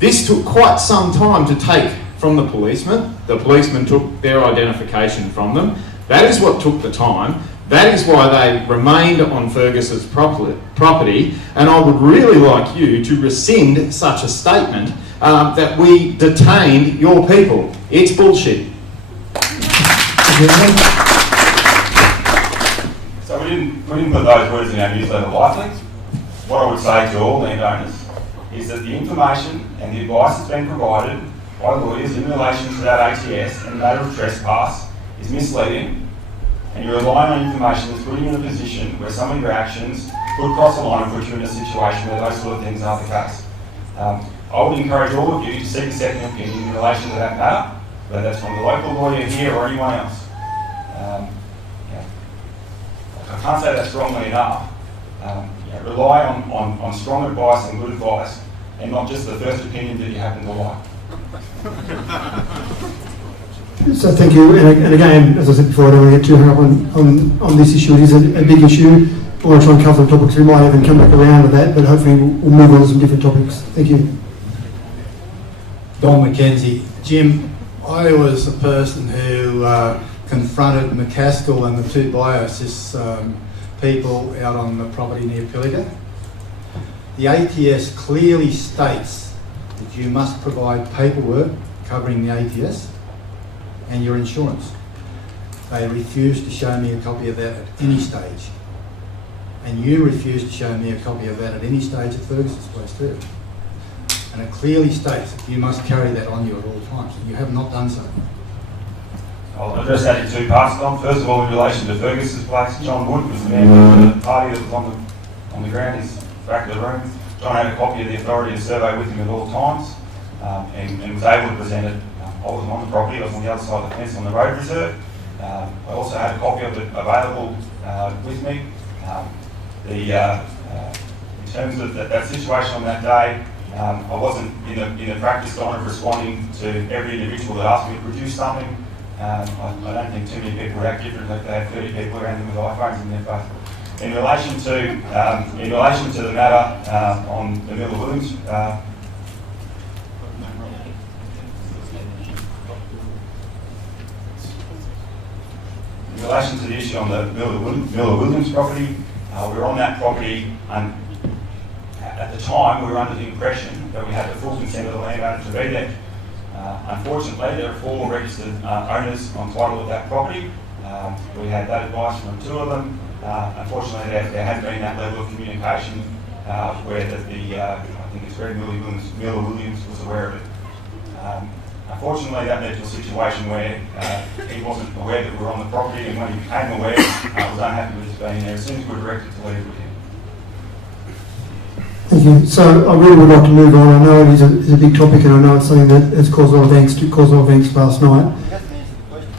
This took quite some time to take from the policeman. The policeman took their identification from them. That is what took the time. That is why they remained on Fergus's property, and I would really like you to rescind such a statement that we detained your people. It's bullshit. So we didn't put those words in our newsletter lightly. What I would say to all landowners is that the information and the advice that's been provided by lawyers in relation to that ATS and the matter of trespass is misleading, and you're relying on information that's putting you in a position where some of your actions could cross the line and put you in a situation where those sort of things are the case. I would encourage all of you to seek a second opinion in relation to that matter, whether that's from the local lawyer here or anyone else. I can't say that strongly enough. Rely on strong advice and good advice, and not just the first opinion that you happen to like. So thank you, and again, as I said before, I don't want to get too hung up on this issue. It is a big issue. I want to try and cover the topics. We might even come back around to that, but hopefully we'll move on to some different topics. Thank you. Don McKenzie. Jim, I was the person who confronted McCaskill and the two Biosis people out on the property near Pilliga. The ATS clearly states that you must provide paperwork covering the ATS and your insurance. They refused to show me a copy of that at any stage. And you refused to show me a copy of that at any stage at Fergus's place too. And it clearly states that you must carry that on you at all times, and you have not done so. I'll address that in two parts, Don. First of all, in relation to Fergus's place, John Wood was the member of the party that was on the ground, his back of the room. John had a copy of the authority to survey with him at all times, and was able to present it. I wasn't on the property, I was on the other side of the fence on the road reserve. I also had a copy of it available with me. In terms of that situation on that day, I wasn't in the practice of responding to every individual that asked me to produce something. I don't think too many people react differently if they have 30 people around them with iPhones in their face. In relation to the matter on the Miller Williams, in relation to the issue on the Miller Williams property, we were on that property, and at the time we were under the impression that we had the full consent of the landowner to be there. Unfortunately, there are 4 registered owners on title of that property. We had that advice from two of them. Unfortunately, there had been that level of communication where I think it's Greg Miller Williams was aware of it. Unfortunately, that led to a situation where he wasn't aware that we were on the property, and when he became aware, was unhappy with us being there. As soon as we were directed to leave with him. Thank you. So I really would like to move on. I know it is a big topic, and I know it's something that has caused a lot of angst. It caused a lot of angst last night. You haven't answered the question.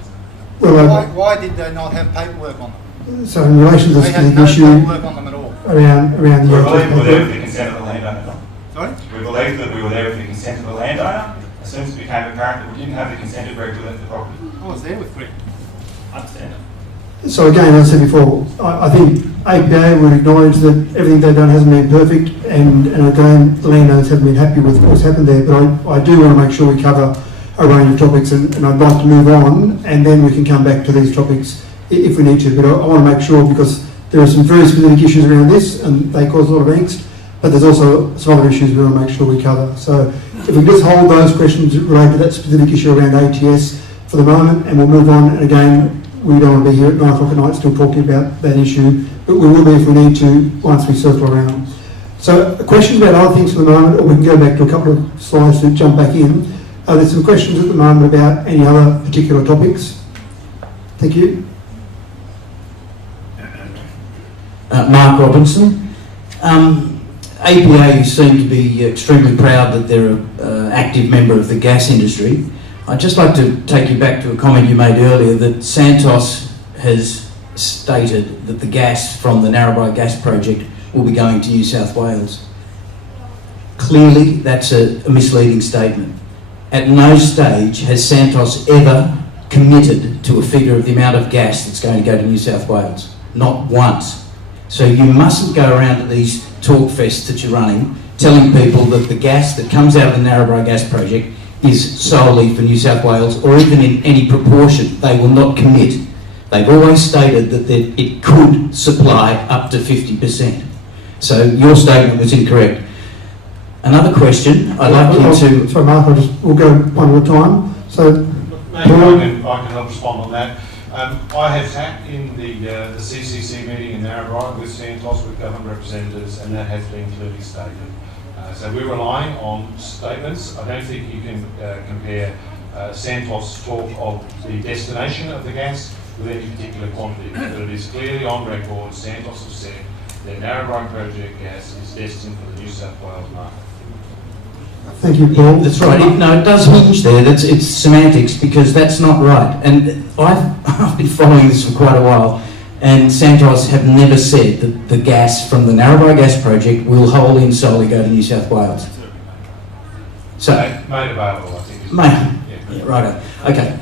Well, Why did they not have paperwork on them? so in relation to the They had specific no issue paperwork on them at all. around the We believe we were there with ATS the consent of the landowner. Sorry? We believe that we were there with the consent of the landowner. As soon as it became apparent that we didn't have the consent of Greg, we left the property. I was there with Greg. Understand it. So again, as I said before, I think APA would acknowledge that everything they've done hasn't been perfect, and again, the landowners haven't been happy with what's happened there, but I do want to make sure we cover a range of topics, and I'd like to move on, and then we can come back to these topics if we need to, but I want to make sure, because there are some very specific issues around this, and they cause a lot of angst, but there's also some other issues we want to make sure we cover. So if we just hold those questions related to that specific issue around ATS for the moment, and we'll move on, and again, we don't want to be here at 9 o'clock at night still talking about that issue, but we will be if we need to once we circle around. So questions about other things for the moment, or we can go back to a couple of slides to jump back in. There's some questions at the moment about any other particular topics. Thank you. Mark Robinson. APA seem to be extremely proud that they're an active member of the gas industry. I'd just like to take you back to a comment you made earlier that Santos has stated that the gas from the Narrabri gas project will be going to New South Wales. Clearly, that's a misleading statement. At no stage has Santos ever committed to a figure of the amount of gas that's going to go to New South Wales. Not once. So you mustn't go around to these talk fests that you're running telling people that the gas that comes out of the Narrabri gas project is solely for New South Wales, or even in any proportion. They will not commit. They've always stated that it could supply up to 50%. So your statement was incorrect. Another question, I'd like you to... Sorry Mark, we'll go one more time. So, maybe I can help respond on that. I have sat in the CCC meeting in Narrabri with Santos, with government representatives, and that has been clearly stated. So we're relying on statements. I don't think you can compare Santos' talk of the destination of the gas with any particular quantity, but it is clearly on record. Santos has said their Narrabri project gas is destined for the New South Wales market. Thank you, Paul. That's right. No, it does hinge there. It's semantics, because that's not right. And I've been following this for quite a while, and Santos have never said that the gas from the Narrabri gas project will wholly and solely go to New South Wales. So Made available, I think. Yeah, right. Okay.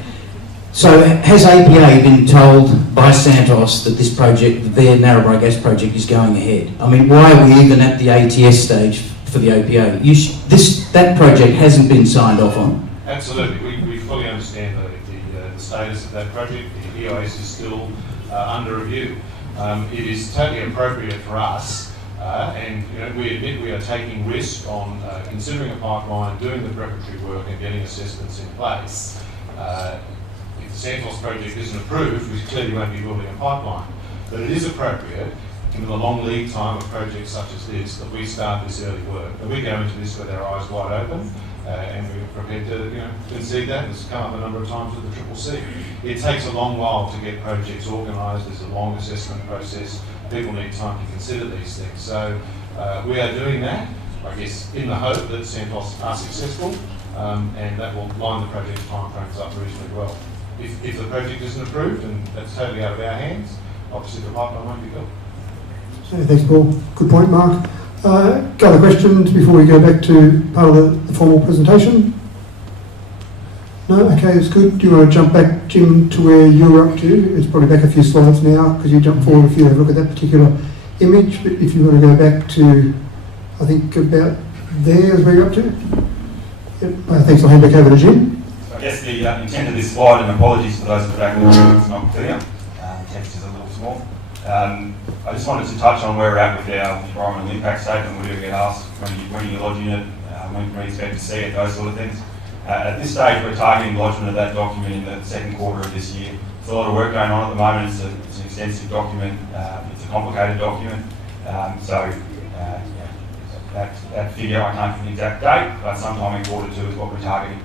So has APA been told by Santos that this project, that their Narrabri gas project, is going ahead? I mean, why are we even at the ATS stage for the APA? That project hasn't been signed off on. Absolutely. We fully understand the status of that project. The EIS is still under review. It is totally appropriate for us, and we admit we are taking risk on considering a pipeline, doing the preparatory work and getting assessments in place. If the Santos project isn't approved, we clearly won't be building a pipeline. But it is appropriate, given the long lead time of projects such as this, that we start this early work. And we go into this with our eyes wide open, and we're prepared to concede that. It's come up a number of times with the Triple C. It takes a long while to get projects organised. There's a long assessment process. People need time to consider these things. So we are doing that, I guess, in the hope that Santos are successful, and that will line the project timeframes up reasonably well. If the project isn't approved, and that's totally out of our hands, obviously the pipeline won't be built. thanks, Paul. Good point, Mark. Got other questions before we go back to part of the formal presentation? No? Okay, it's good. Do you want to jump back, Jim, to where you're up to? It's probably back a few slides now, because you jumped forward if you have a look at that particular image. But if you want to go back to, I think, about there is where you're up to. Yep. Thanks, I'll hand back over to Jim. I guess the intent of this slide, and apologies for those at the back of the room, it's not clear. Text is a little small. I just wanted to touch on where we're at with our environmental impact statement. We do get asked when are you lodging it, when can we expect to see it, those sort of things. At this stage, we're targeting lodgement of that document in the second quarter of this year. There's a lot of work going on at the moment. It's an extensive document. It's a complicated document. That figure, I can't give an exact date, but sometime in quarter 2 is what we're targeting.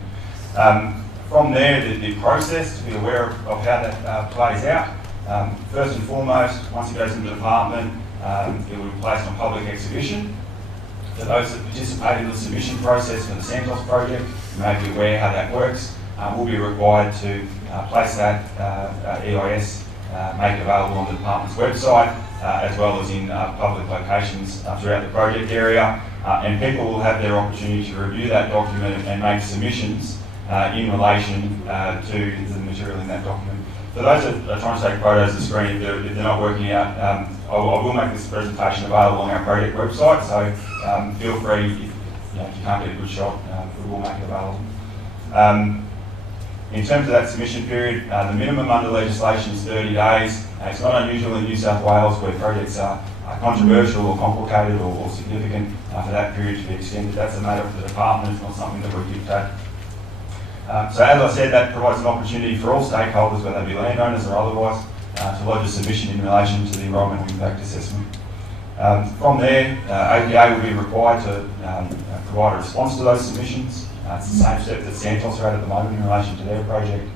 From there, the process, to be aware of how that plays out. First and foremost, once it goes into the department, it will be placed on public exhibition. For those that participate in the submission process for the Santos project, you may be aware how that works. Will be required to place that EIS, make it available on the department's website, as well as in public locations throughout the project area. And people will have their opportunity to review that document and make submissions in relation to the material in that document. For those that are trying to take photos of the screen, if they're not working out, I will make this presentation available on our project website, so feel free, if you can't get a good shot, we will make it available. In terms of that submission period, the minimum under legislation is 30 days. It's not unusual in New South Wales where projects are controversial or complicated or significant for that period to be extended. That's a matter for the department, it's not something that we dictate. So as I said, that provides an opportunity for all stakeholders, whether they be landowners or otherwise, to lodge a submission in relation to the environmental impact assessment. From there, APA will be required to provide a response to those submissions. It's the same step that Santos are at the moment in relation to their project.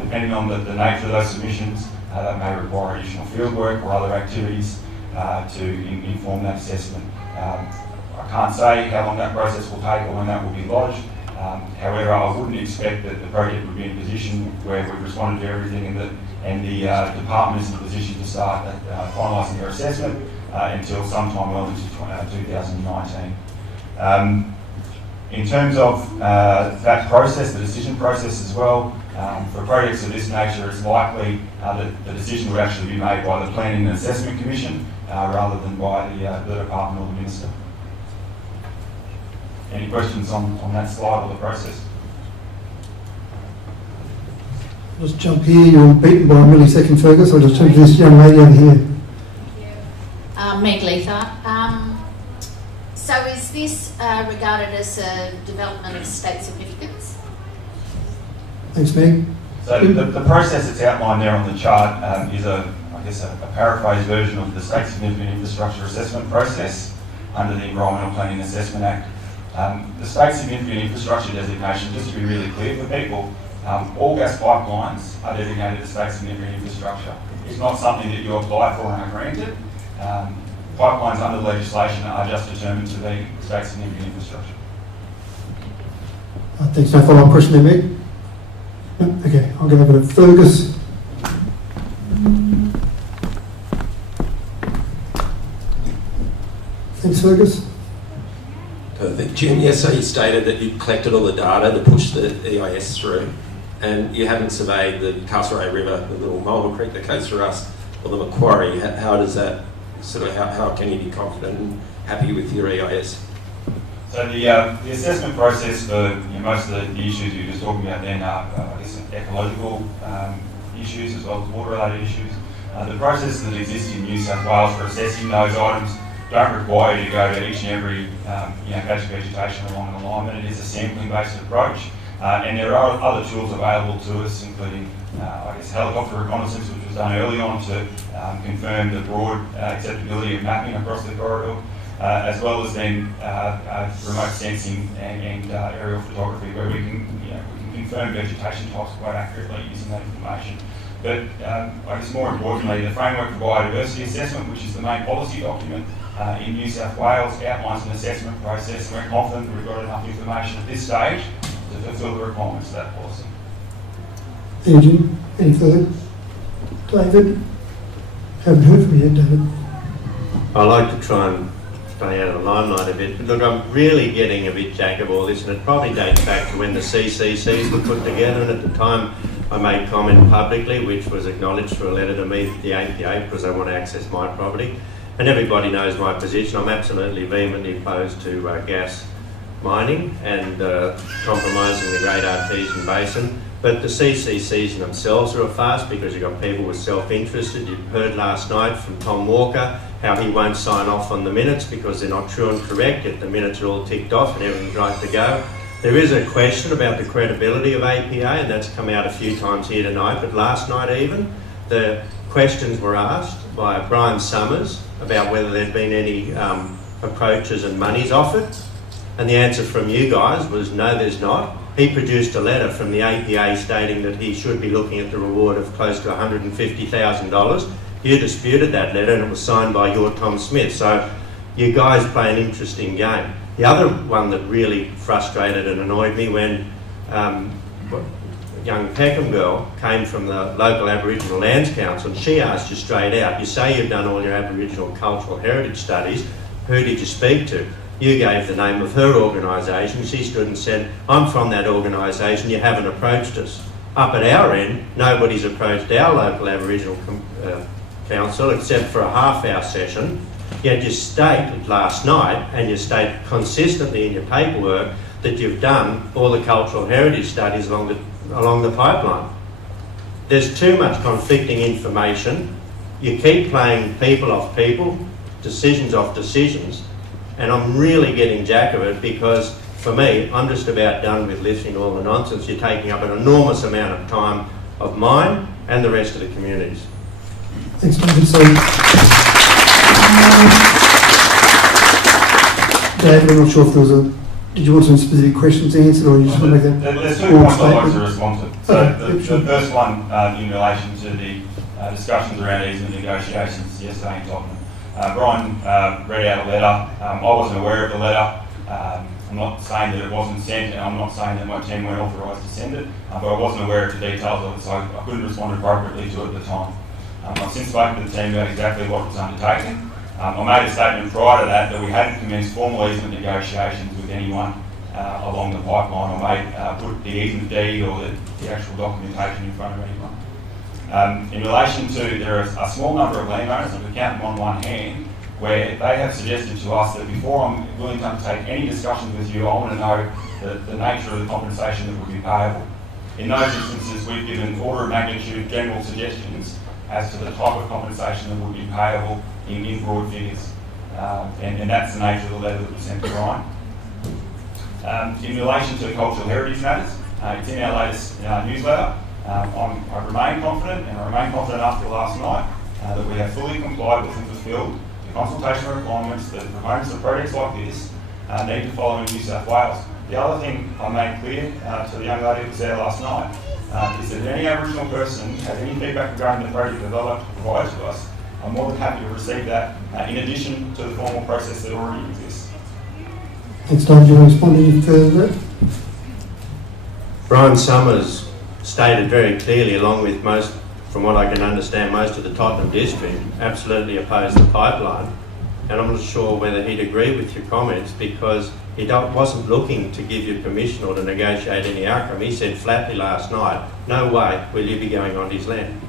Depending on the nature of those submissions, that may require additional fieldwork or other activities to inform that assessment. I can't say how long that process will take or when that will be lodged. However, I wouldn't expect that the project would be in a position where we've responded to everything and the department is in a position to start finalising their assessment until sometime well into 2019. In terms of that process, the decision process as well, for projects of this nature, it's likely that the decision would actually be made by the Planning and Assessment Commission rather than by the department or the minister. Any questions on that slide or the process? Just jump here, you're beaten by a millisecond, Fergus. I'll just jump to this young lady over here. Meg Letha. So is this regarded as a development of state significance? Thanks, Meg. So the process that's outlined there on the chart is a paraphrased version of the State Significant Infrastructure Assessment process under the Environmental Planning and Assessment Act. The State Significant Infrastructure designation, just to be really clear for people, all gas pipelines are designated as State Significant Infrastructure. It's not something that you apply for and are granted. Pipelines under legislation are just determined to be State Significant Infrastructure. Thanks. No follow-up question there, Meg? No? Okay, I'll go over to Fergus. Thanks, Fergus. Perfect. Jim, yes, so you stated that you collected all the data to push the EIS through, and you haven't surveyed the Castlereagh River, the little Mulva Creek that goes through us, or the Macquarie. How does that how can you be confident and happy with your EIS? So the assessment process for most of the issues you were just talking about then are ecological issues as well as water-related issues. The processes that exist in New South Wales for assessing those items don't require you to go to each and every patch of vegetation along an alignment. It is a sampling-based approach, and there are other tools available to us, including helicopter reconnaissance, which was done early on to confirm the broad acceptability of mapping across the corridor, as well as then remote sensing and aerial photography, where we can confirm vegetation types quite accurately using that information. But more importantly, the Framework for Biodiversity Assessment, which is the main policy document in New South Wales, outlines an assessment process, and we're confident that we've got enough information at this stage to fulfil the requirements of that policy. Jim, any further? David? Haven't heard from you yet, David. I like to try and stay out of the limelight a bit, but look, I'm really getting a bit jack of all this, and it probably dates back to when the CCCs were put together, and at the time I made comment publicly, which was acknowledged through a letter to me at the APA, because I want to access my property. And everybody knows my position. I'm absolutely vehemently opposed to gas mining and compromising the Great Artesian Basin. But the CCCs themselves are a farce, because you've got people with self-interest. You heard last night from Tom Walker how he won't sign off on the minutes because they're not true and correct, yet the minutes are all ticked off and everything's right to go. There is a question about the credibility of APA, and that's come out a few times here tonight, but last night even, the questions were asked by Brian Summers about whether there'd been any approaches and monies offered, and the answer from you guys was no, there's not. He produced a letter from the APA stating that he should be looking at the reward of close to $150,000. You disputed that letter, and it was signed by your Tom Smith, so you guys play an interesting game. The other one that really frustrated and annoyed me when a young Peckham girl came from the local Aboriginal Lands Council, and she asked you straight out, you say you've done all your Aboriginal cultural heritage studies, who did you speak to? You gave the name of her organisation. She stood and said, I'm from that organisation, you haven't approached us. Up at our end, nobody's approached our local Aboriginal council except for a half-hour session. Yet you stated last night, and you state consistently in your paperwork, that you've done all the cultural heritage studies along the pipeline. There's too much conflicting information. You keep playing people off people, decisions off decisions, and I'm really getting jack of it because, for me, I'm just about done with listening to all the nonsense. You're taking up an enormous amount of time of mine and the rest of the communities. Thanks, David. So, David, I'm not sure if there was did you want some specific questions answered, or you just want to make that? There's 2 points I'd like to respond to. So the first one in relation to the discussions around easement negotiations yesterday in Tottenham. Brian read out a letter. I wasn't aware of the letter. I'm not saying that it wasn't sent, and I'm not saying that my team weren't authorised to send it, but I wasn't aware of the details of it, so I couldn't respond appropriately to it at the time. I've since spoken to the team about exactly what was undertaken. I made a statement prior to that we hadn't commenced formal easement negotiations with anyone along the pipeline, or put the easement deed or the actual documentation in front of anyone. In relation to, there are a small number of landowners, and we count them on one hand, where they have suggested to us that before I'm willing to undertake any discussions with you, I want to know the nature of the compensation that would be payable. In those instances, we've given order of magnitude general suggestions as to the type of compensation that would be payable in broad figures. And that's the nature of the letter that we sent to Brian. In relation to cultural heritage matters, it's in our latest newsletter. I remain confident, and I remain confident after last night, that we have fully complied with and fulfilled the consultation requirements that proponents of projects like this need to follow in New South Wales. The other thing I made clear to the young lady who was there last night is that if any Aboriginal person has any feedback regarding the project that they'd like to provide to us, I'm more than happy to receive that in addition to the formal process that already exists. Thanks, Tom. Do you want to respond any further? Brian Summers stated very clearly, along with most, from what I can understand, most of the Tottenham district absolutely opposed the pipeline, and I'm not sure whether he'd agree with your comments because he wasn't looking to give you permission or to negotiate any outcome. He said flatly last night, no way will you be going on his land.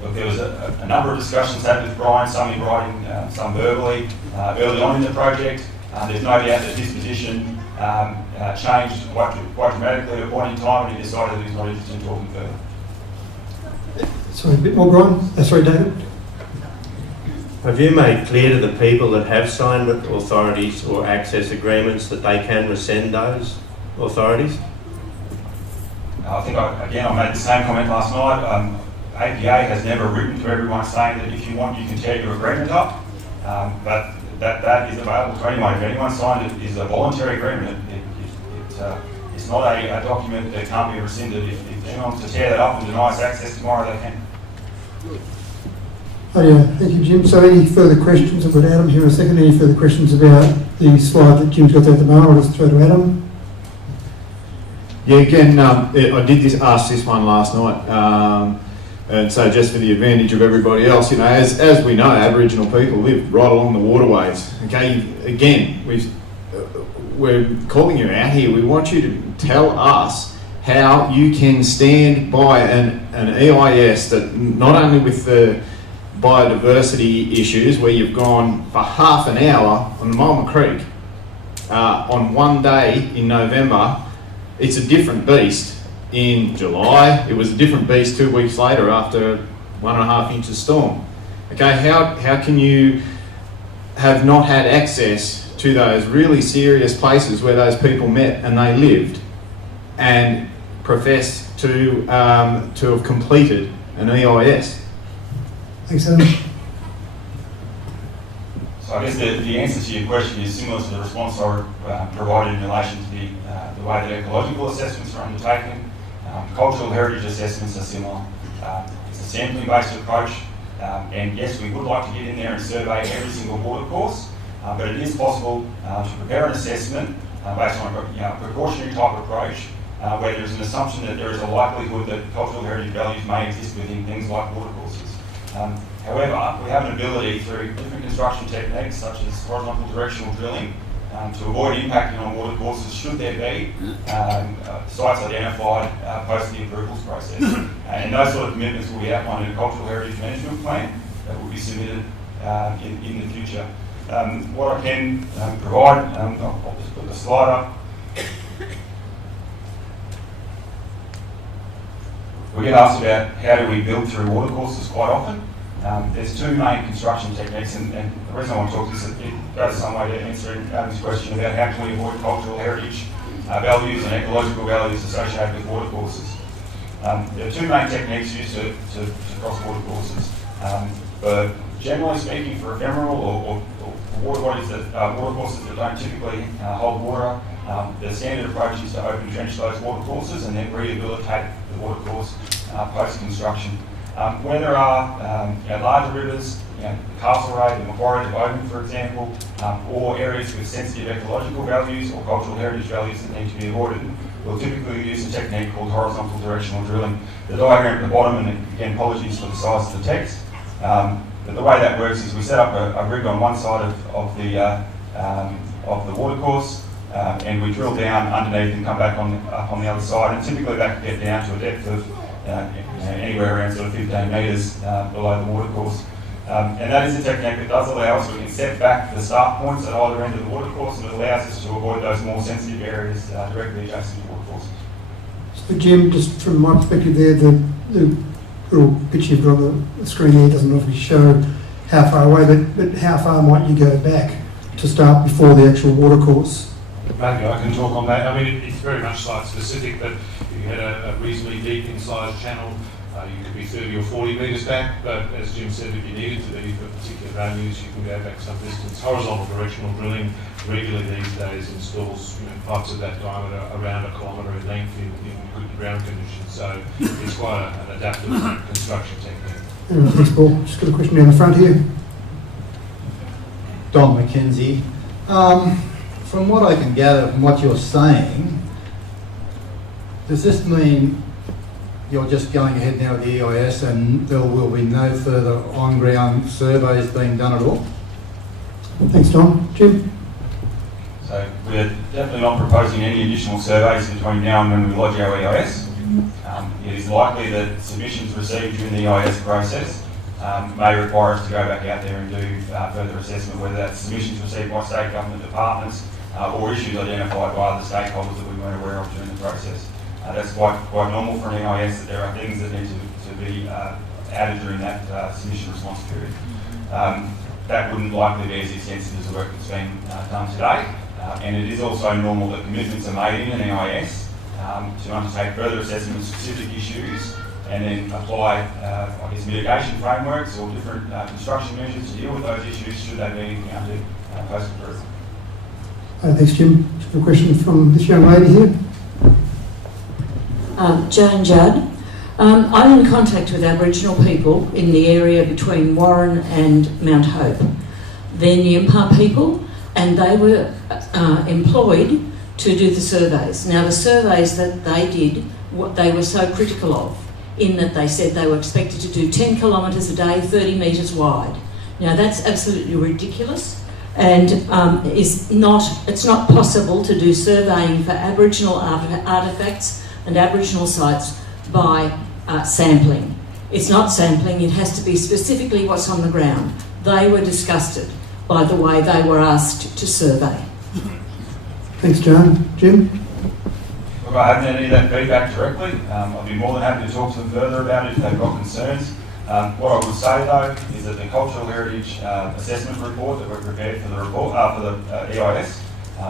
Look, there was a number of discussions had with Brian, some in writing, some verbally, early on in the project. There's no doubt that his position changed quite dramatically at a point in time, and he decided that he's not interested in talking further. Sorry, a bit more, Brian. Sorry, David. Have you made clear to the people that have signed with authorities or access agreements that they can rescind those authorities? I think, I made the same comment last night. APA has never written to everyone saying that if you want, you can tear your agreement up, but that is available to anyone. If anyone signed it, is a voluntary agreement. It's not a document that can't be rescinded. If anyone wants to tear that up and deny us access tomorrow, they can. Oh, yeah. Thank you, Jim. So any further questions? I've got Adam here in a second. Any further questions about the slide that Jim's got there at the moment? I'll just throw to Adam. Yeah, again, I did ask this one last night. And so just for the advantage of everybody else, as we know, Aboriginal people live right along the waterways. Okay, again, we're calling you out here. We want you to tell us how you can stand by an EIS that not only with the biodiversity issues where you've gone for half an hour on Mulma Creek on one day in November, it's a different beast. In July, it was a different beast 2 weeks later after 1.5 inches storm. Okay, how can you have not had access to those really serious places where those people met and they lived and profess to have completed an EIS? Thanks, Adam. So I guess the answer to your question is similar to the response I provided in relation to the way that ecological assessments are undertaken. Cultural heritage assessments are similar. It's a sampling-based approach, and yes, we would like to get in there and survey every single watercourse, but it is possible to prepare an assessment based on a precautionary type approach, where there's an assumption that there is a likelihood that cultural heritage values may exist within things like watercourses. However, we have an ability through different construction techniques, such as horizontal directional drilling, to avoid impacting on watercourses should there be sites identified post the approvals process. And those sort of commitments will be outlined in a cultural heritage management plan that will be submitted in the future. What I can provide, I'll just put the slide up. We get asked about how do we build through watercourses quite often. There's two main construction techniques, and the reason I want to talk this is it goes some way to answering Adam's question about how can we avoid cultural heritage values and ecological values associated with watercourses. There are two main techniques used to cross watercourses. But generally speaking, for ephemeral or water bodies that watercourses that don't typically hold water, the standard approach is to open trench those watercourses and then rehabilitate the watercourse post-construction. Where there are larger rivers, the Castlereagh, the Macquarie, the Bowden, for example, or areas with sensitive ecological values or cultural heritage values that need to be avoided, we'll typically use a technique called horizontal directional drilling. The diagram at the bottom, and again, apologies for the size of the text, but the way that works is we set up a rig on one side of the watercourse, and we drill down underneath and come back up on the other side, and typically that can get down to a depth of anywhere around sort of 15 metres below the watercourse. And that is a technique that does allow us, we can set back the start points at either end of the watercourse, and it allows us to avoid those more sensitive areas directly adjacent to watercourses. So Jim, just from my perspective there, the little picture you've got on the screen there doesn't obviously show how far away, but how far might you go back to start before the actual watercourse? Maybe I can talk on that. I mean, it's very much site specific, but if you had a reasonably deep incised channel, you could be 30 or 40 metres back, but as Jim said, if you needed to be for particular values, you can go back some distance. Horizontal directional drilling regularly these days installs pipes of that diameter around 1 kilometre in length in good ground conditions, so it's quite an adaptive construction technique. Thanks, Paul. Just got a question down the front here. Don McKenzie. From what I can gather from what you're saying, does this mean you're just going ahead now with the EIS and there will be no further on-ground surveys being done at all? Thanks, Don. Jim? So we're definitely not proposing any additional surveys between now and when we lodge our EIS. It is likely that submissions received during the EIS process may require us to go back out there and do further assessment, whether that's submissions received by state government departments or issues identified by other stakeholders that we weren't aware of during the process. That's quite normal for an EIS, that there are things that need to be added during that submission response period. That wouldn't likely be as extensive as the work that's been done today, and it is also normal that commitments are made in an EIS to undertake further assessment of specific issues and then apply, mitigation frameworks or different construction measures to deal with those issues should they be encountered post-approval. Thanks, Jim. Just a question from this young lady here. Joan Judd. I'm in contact with Aboriginal people in the area between Warren and Mount Hope. They're Nyimpa people, and they were employed to do the surveys. Now, the surveys that they did, what they were so critical of, in that they said they were expected to do 10 kilometres a day, 30 metres wide. Now, that's absolutely ridiculous, and it's not possible to do surveying for Aboriginal artefacts and Aboriginal sites by sampling. It's not sampling, it has to be specifically what's on the ground. They were disgusted by the way they were asked to survey. Thanks, Joan. Jim? Look, I haven't had any of that feedback directly. I'd be more than happy to talk to them further about it if they've got concerns. What I would say though is that the cultural heritage assessment report that we've prepared for the report for the EIS,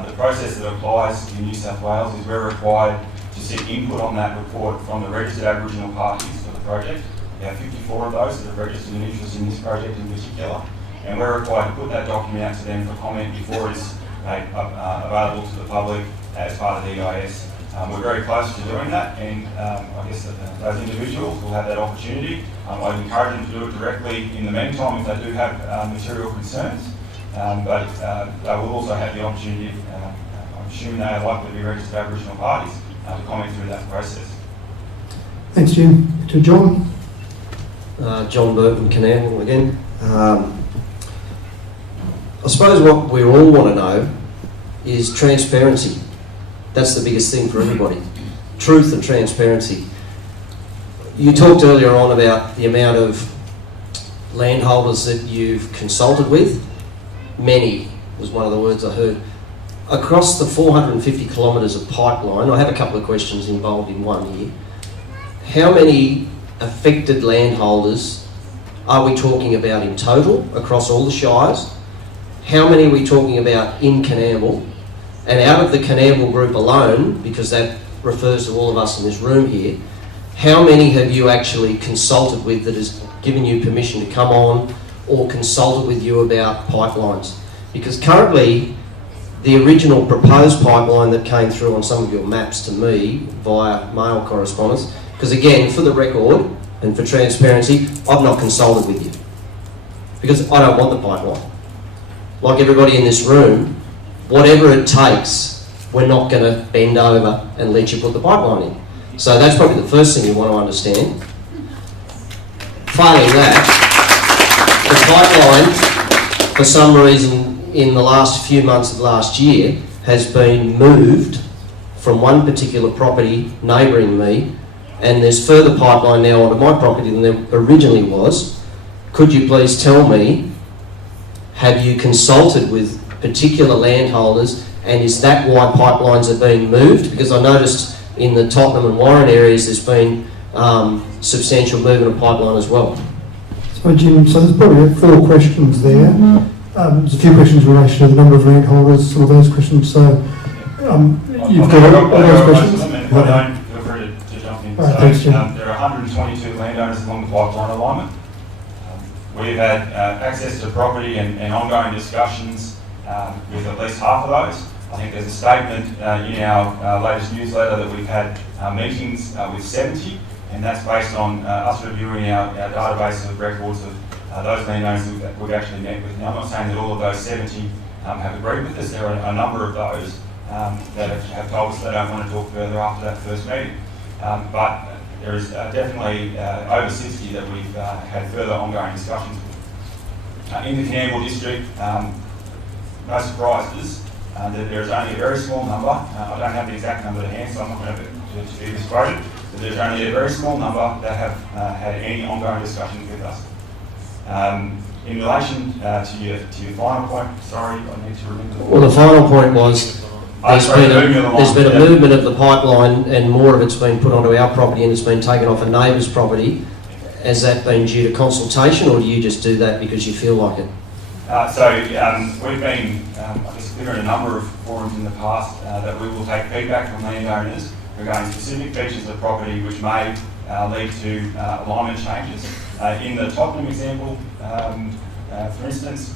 the process that applies in New South Wales is we're required to seek input on that report from the registered Aboriginal parties for the project. We have 54 of those that have registered an interest in this project in particular, and we're required to put that document out to them for comment before it's made available to the public as part of the EIS. We're very close to doing that, and I guess that those individuals will have that opportunity. I'd encourage them to do it directly in the meantime if they do have material concerns, but they will also have the opportunity, I'm assuming they are likely to be registered Aboriginal parties, to comment through that process. Thanks, Jim. To John. John Burton, Coonamble again. I suppose what we all want to know is transparency. That's the biggest thing for everybody. Truth and transparency. You talked earlier on about the amount of landholders that you've consulted with. Many was one of the words I heard. Across the 450 kilometres of pipeline, I have a couple of questions involved in one here. How many affected landholders are we talking about in total across all the shires? How many are we talking about in Coonamble? And out of the Coonamble group alone, because that refers to all of us in this room here, how many have you actually consulted with that has given you permission to come on or consulted with you about pipelines? Because currently, the original proposed pipeline that came through on some of your maps to me via mail correspondence, because again, for the record and for transparency, I've not consulted with you because I don't want the pipeline. Like everybody in this room, whatever it takes, we're not going to bend over and let you put the pipeline in. So that's probably the first thing you want to understand. Failing that, the pipeline, for some reason, in the last few months of last year, has been moved from one particular property neighbouring me, and there's further pipeline now onto my property than there originally was. Could you please tell me, have you consulted with particular landholders, and is that why pipelines are being moved? Because I noticed in the Tottenham and Warren areas there's been substantial movement of pipeline as well. So Jim, so there's probably 4 questions there. There's a few questions in relation to the number of landholders, some of those questions. So you've got all those questions? Feel free to jump in. Right, thanks, Jim. There are 122 landowners along the pipeline alignment. We've had access to property and ongoing discussions with at least half of those. I think there's a statement in our latest newsletter that we've had meetings with 70, and that's based on us reviewing our database of records of those landowners that we've actually met with. Now, I'm not saying that all of those 70 have agreed with us. There are a number of those that have told us they don't want to talk further after that first meeting. But there is definitely over 60 that we've had further ongoing discussions with. In the Coonamble district, no surprises that there is only a very small number. I don't have the exact number to hand, so I'm not going to be misquoted, but there's only a very small number that have had any ongoing discussions with us. In relation to your final point, sorry, I need to remember. Well, the final point was there's been a movement of the pipeline, and more of it's been put onto our property and it's been taken off a neighbour's property. Has that been due to consultation, or do you just do that because you feel like it? We've been, I guess, clear in a number of forums in the past that we will take feedback from landowners regarding specific features of property which may lead to alignment changes. In the Tottenham example, for instance,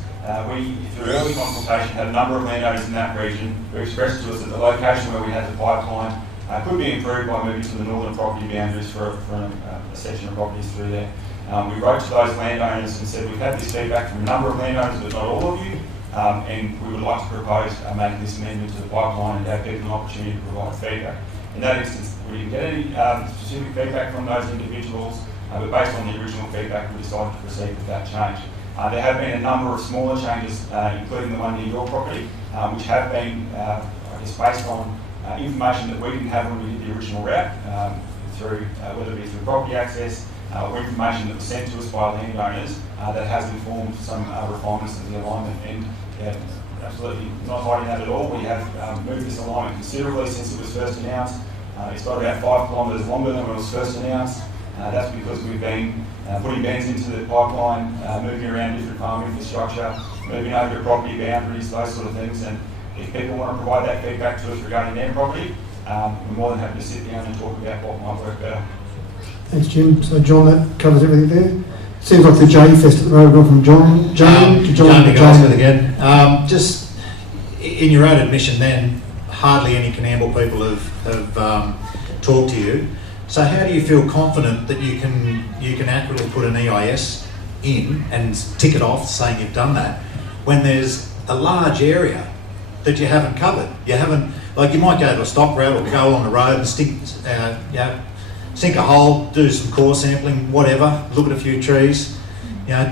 we, through early consultation, had a number of landowners in that region who expressed to us that the location where we had the pipeline could be improved by moving to the northern property boundaries for a section of properties through there. We wrote to those landowners and said, we've had this feedback from a number of landowners, but not all of you, and we would like to propose making this amendment to the pipeline and have people an opportunity to provide feedback. In that instance, we didn't get any specific feedback from those individuals, but based on the original feedback, we decided to proceed with that change. There have been a number of smaller changes, including the one near your property, which have been, I guess, based on information that we didn't have when we did the original route, through whether it be through property access or information that was sent to us by landowners that has informed some refinements of the alignment. And absolutely not hiding that at all. We have moved this alignment considerably since it was first announced. It's got about 5 kilometres longer than when it was first announced. That's because we've been putting bends into the pipeline, moving around different farm infrastructure, moving over property boundaries, those sort of things. And if people want to provide that feedback to us regarding their property, we're more than happy to sit down and talk about what might work better. Thanks, Jim. So, John, that covers everything there. Seems like the J Fest at the moment. We've gone from Jane to John to Jane again. Just in your own admission, then hardly any Coonamble people have talked to you. So, how do you feel confident that you can accurately put an EIS in and tick it off, saying you've done that, when there's a large area that you haven't covered? You haven't, like, you might go to a stock route or go on the road and sink a hole, do some core sampling, whatever, look at a few trees,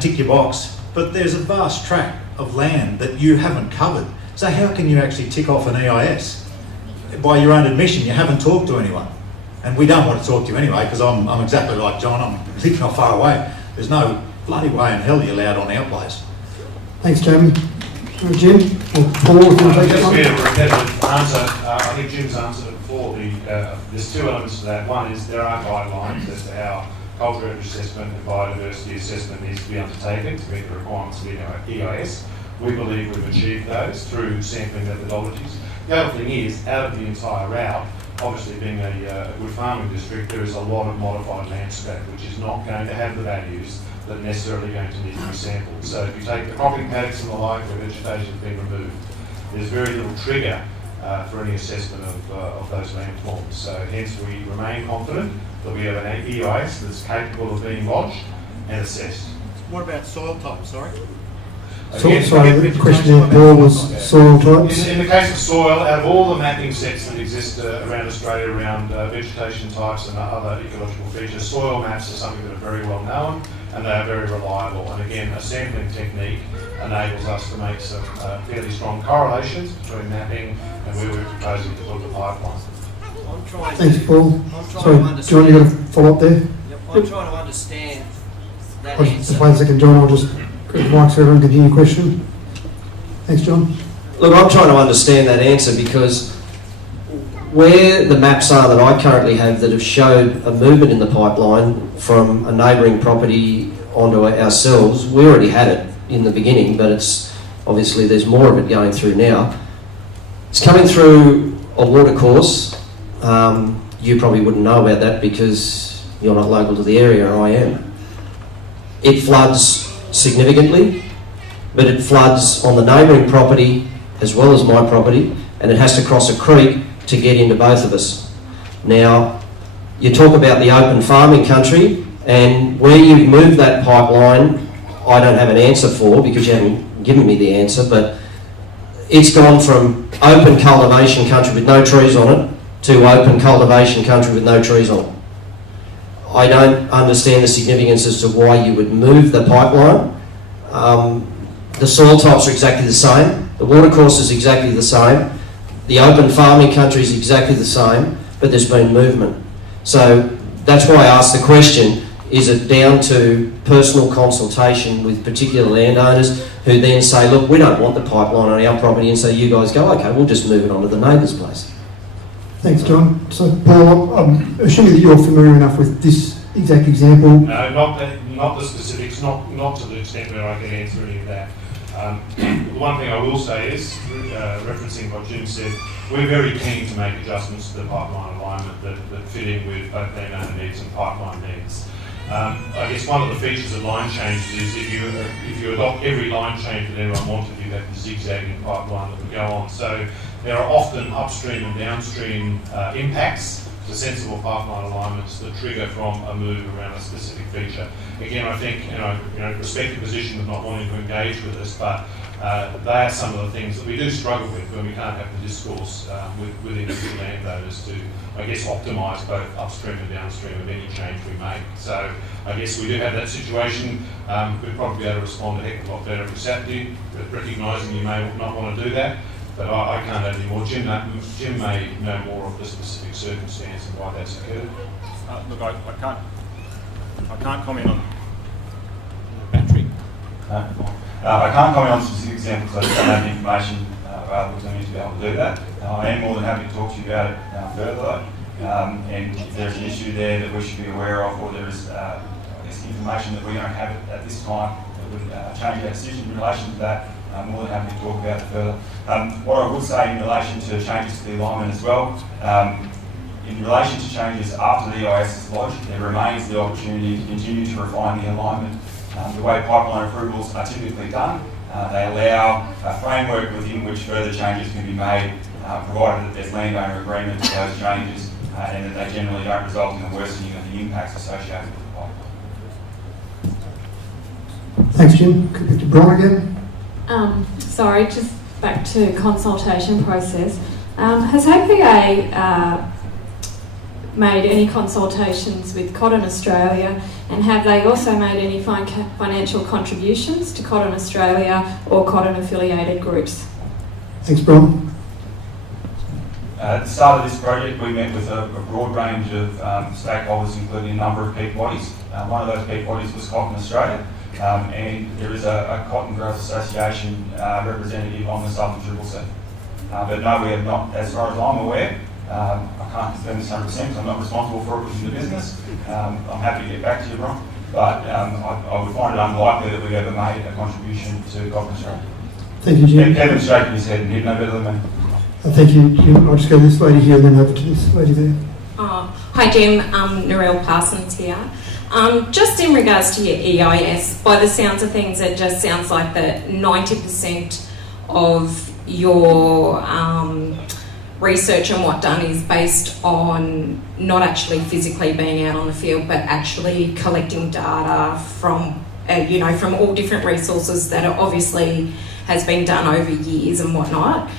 tick your box. But there's a vast tract of land that you haven't covered. So how can you actually tick off an EIS? By your own admission, you haven't talked to anyone. And we don't want to talk to you anyway, because I'm exactly like John, I'm living not far away. There's no bloody way in hell you're allowed on our place. Thanks, Jamie. Jim, or Paul, if you want to take that Just one. be a repetitive answer. I think Jim's answered it before. There's two elements to that. One is there are guidelines as to how cultural assessment and biodiversity assessment needs to be undertaken to meet the requirements of the EIS. We believe we've achieved those through sampling methodologies. The other thing is, out of the entire route, obviously being a good farming district, there is a lot of modified landscape which is not going to have the values that are necessarily going to need to be sampled. So if you take the cropping paddocks and the like where vegetation has been removed, there's very little trigger for any assessment of those landforms. So hence we remain confident that we have an EIS that's capable of being lodged and assessed. What about soil type, sorry? Sorry, the question there, Paul, was soil types. In the case of soil, out of all the mapping sets that exist around Australia around vegetation types and other ecological features, soil maps are something that are very well known and they are very reliable. And again, a sampling technique enables us to make some fairly strong correlations between mapping and where we're proposing to put the pipeline. Thanks, Paul. Sorry, John, you got a follow up there? Yep, I'm trying to understand that Just wait a second, John. I'll just get the mic so everyone can hear your question. Thanks, John. Look, I'm trying to understand that answer because where the maps are that I currently have that have showed a movement in the pipeline from a neighbouring property onto ourselves, we already had it in the beginning, but it's obviously there's more of it going through now. It's coming through a watercourse. You probably wouldn't know about that because you're not local to the area, I am. It floods significantly, but it floods on the neighbouring property as well as my property, and it has to cross a creek to get into both of us. Now, you talk about the open farming country, and where you've moved that pipeline, I don't have an answer for because you haven't given me the answer, but it's gone from open cultivation country with no trees on it to open cultivation country with no trees on it. I don't understand the significance as to why you would move the pipeline. The soil types are exactly the same. The watercourse is exactly the same. The open farming country is exactly the same, but there's been movement. So that's why I asked the question, is it down to personal consultation with particular landowners who then say, look, we don't want the pipeline on our property, and so you guys go, okay, we'll just move it onto the neighbour's place. Thanks, John. So, Paul, I'm assuming that you're familiar enough with this exact example. No, not the specifics, not to the extent where I can answer any of that. The one thing I will say is, referencing what Jim said, we're very keen to make adjustments to the pipeline alignment that fit in with both landowner needs and pipeline needs. I guess one of the features of line changes is if you adopt every line change that anyone wanted, you have the zigzagging pipeline that would go on. So there are often upstream and downstream impacts to sensible pipeline alignments that trigger from a move around a specific feature. Again, I think, respect the position of not wanting to engage with us, but they are some of the things that we do struggle with when we can't have the discourse with individual landowners to, I guess, optimise both upstream and downstream of any change we make. So I guess we do have that situation. We'd probably be able to respond a heck of a lot better if we sat to you, but recognising you may not want to do that. But I can't add any more. Jim may know more of the specific circumstance and why that's occurred. Look, I can't comment on battery. I can't comment on specific examples. I just don't have the information available to me to be able to do that. I am more than happy to talk to you about it further though. and if there's an issue there that we should be aware of, or there is information that we don't have at this time that would change our decision in relation to that, I'm more than happy to talk about it further. What I would say in relation to changes to the alignment as well, in relation to changes after the EIS is lodged, there remains the opportunity to continue to refine the alignment. The way pipeline approvals are typically done, they allow a framework within which further changes can be made, provided that there's landowner agreement to those changes, and that they generally don't result in a worsening of the impacts associated with the pipeline. Thanks, Jim. Could we to Bron again? Sorry, just back to consultation process. Has HPA made any consultations with Cotton Australia, and have they also made any financial contributions to Cotton Australia or Cotton affiliated groups? Thanks, Bron. At the start of this project, we met with a broad range of stakeholders, including a number of peak bodies. One of those peak bodies was Cotton Australia, and there is a Cotton Growth Association representative on the Southern Triple C. But no, we have not, as far as I'm aware. I can't confirm this 100% because I'm not responsible for it within the business. I'm happy to get back to you, Ron, but I would find it unlikely that we've ever made a contribution to Cotton Australia. Thank you, Jim. Kevin's shaking his head and he'd know better than me. Thank you, Jim. I'll just go to this lady here and then over to this lady there. Hi, Jim. Narelle Parsons here. Just in regards to your EIS, by the sounds of things, it just sounds like that 90% of your research and what done is based on not actually physically being out on the field, but actually collecting data from, from all different resources that are obviously has been done over years and whatnot.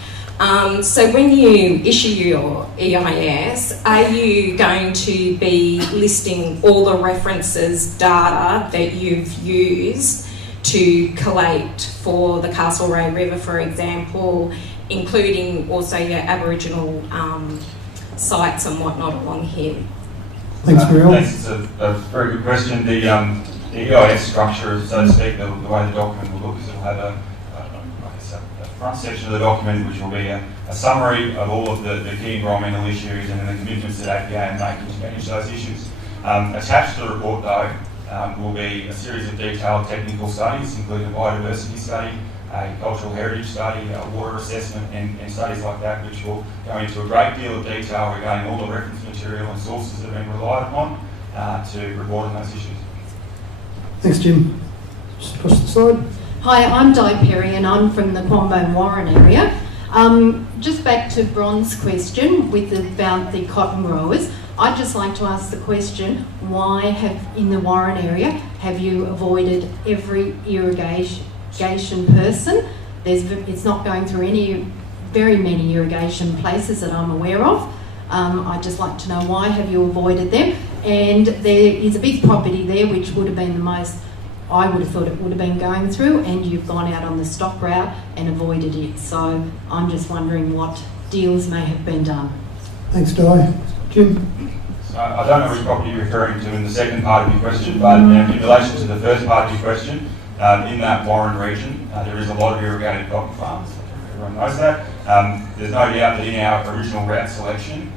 So when you issue your EIS, are you going to be listing all the references data that you've used to collate for the Castlereagh River, for example, including also your Aboriginal sites and whatnot along here? Thanks, Muriel. Thanks, it's a very good question. The EIS structure, so to speak, the way the document will look is it will have a front section of the document which will be a summary of all of the key environmental issues and then the commitments that APA are making to manage those issues. Attached to the report though will be a series of detailed technical studies, including a biodiversity study, a cultural heritage study, a water assessment and studies like that, which will go into a great deal of detail regarding all the reference material and sources that have been relied upon to report on those issues. Thanks, Jim. Just across the side. Hi, I'm Di Perry and I'm from the Coonamble Warren area. Just back to Bron's question about the cotton growers, I'd just like to ask the question, why in the Warren area have you avoided every irrigation person? It's not going through very many irrigation places that I'm aware of. I'd just like to know why have you avoided them? And there is a big property there which would have been the most, I would have thought it would have been going through, and you've gone out on the stock route and avoided it. So I'm just wondering what deals may have been done. Thanks, Di. Jim? So I don't know which property you're referring to in the second part of your question, but in relation to the first part of your question, in that Warren region, there is a lot of irrigated cotton farms. Everyone knows that. There's no doubt that in our original route selection,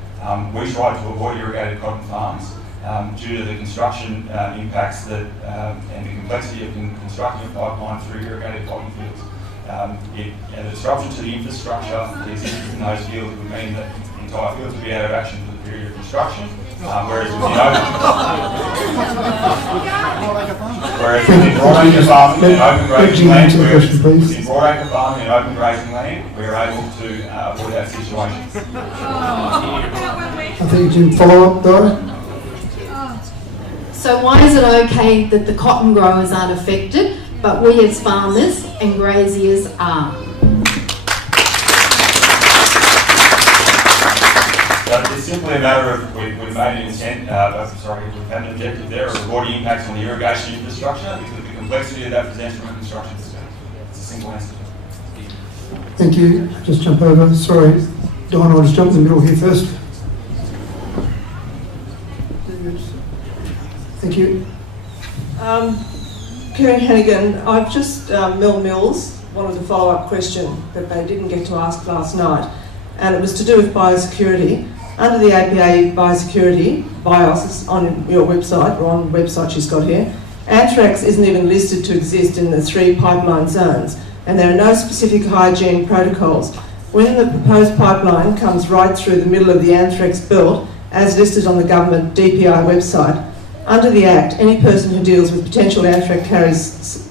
we tried to avoid irrigated cotton farms due to the construction impacts that and the complexity of constructing a pipeline through irrigated cotton fields. The disruption to the infrastructure that exists in those fields would mean that the entire fields would be out of action for the period of construction, whereas with the broadacre farming and open grazing land, we're able to avoid that situation. I think Jim, follow up, Di. So why is it okay that the cotton growers aren't affected, but we as farmers and graziers are? So it's simply a matter of we've made an intent, we've had an objective there of avoiding impacts on the irrigation infrastructure because of the complexity of that presents from a construction perspective. It's a simple answer. Thank you. Just jump over. Sorry, Don, I'll just jump in the middle here first. Thank you. Karen Hannigan, I've just, Mel Mills wanted a follow-up question that they didn't get to ask last night, and it was to do with biosecurity. Under the APA biosecurity, BIOS, on your website, or on the website she's got here, anthrax isn't even listed to exist in the 3 pipeline zones, and there are no specific hygiene protocols. When the proposed pipeline comes right through the middle of the anthrax belt, as listed on the government DPI website, under the Act, any person who deals with potential anthrax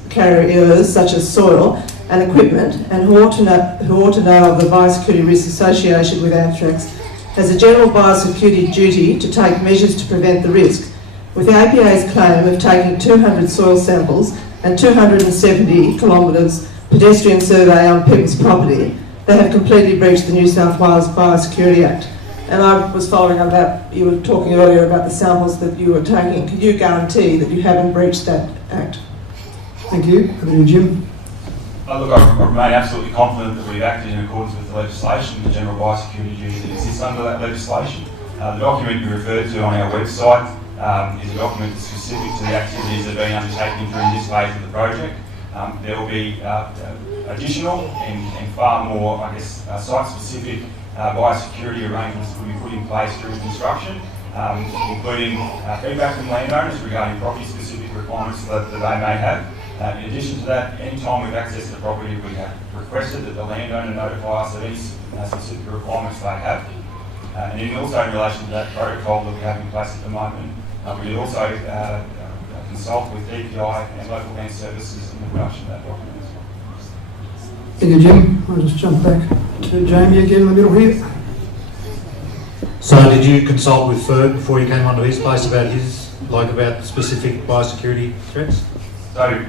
carriers such as soil and equipment, and who ought to know of the biosecurity risks associated with anthrax, has a general biosecurity duty to take measures to prevent the risk. With the APA's claim of taking 200 soil samples and 270 kilometres pedestrian survey on people's property, they have completely breached the New South Wales Biosecurity Act. And I was following on that, you were talking earlier about the samples that you were taking. Could you guarantee that you haven't breached that act? Thank you. Jim? Look, I remain absolutely confident that we've acted in accordance with the legislation and the general biosecurity duties that exist under that legislation. The document you referred to on our website is a document that's specific to the activities that are being undertaken during this phase of the project. There will be additional and far more, I guess, site-specific biosecurity arrangements that will be put in place during construction, including feedback from landowners regarding property-specific requirements that they may have. In addition to that, any time we've accessed the property, we have requested that the landowner notify us of any specific requirements they have. And then also in relation to that protocol that we have in place at the moment, we also consult with DPI and local land services in the production of that document as well. Thank you, Jim. I'll just jump back to Jamie again in the middle here. So did you consult with Ferg before you came onto his place about specific biosecurity threats? So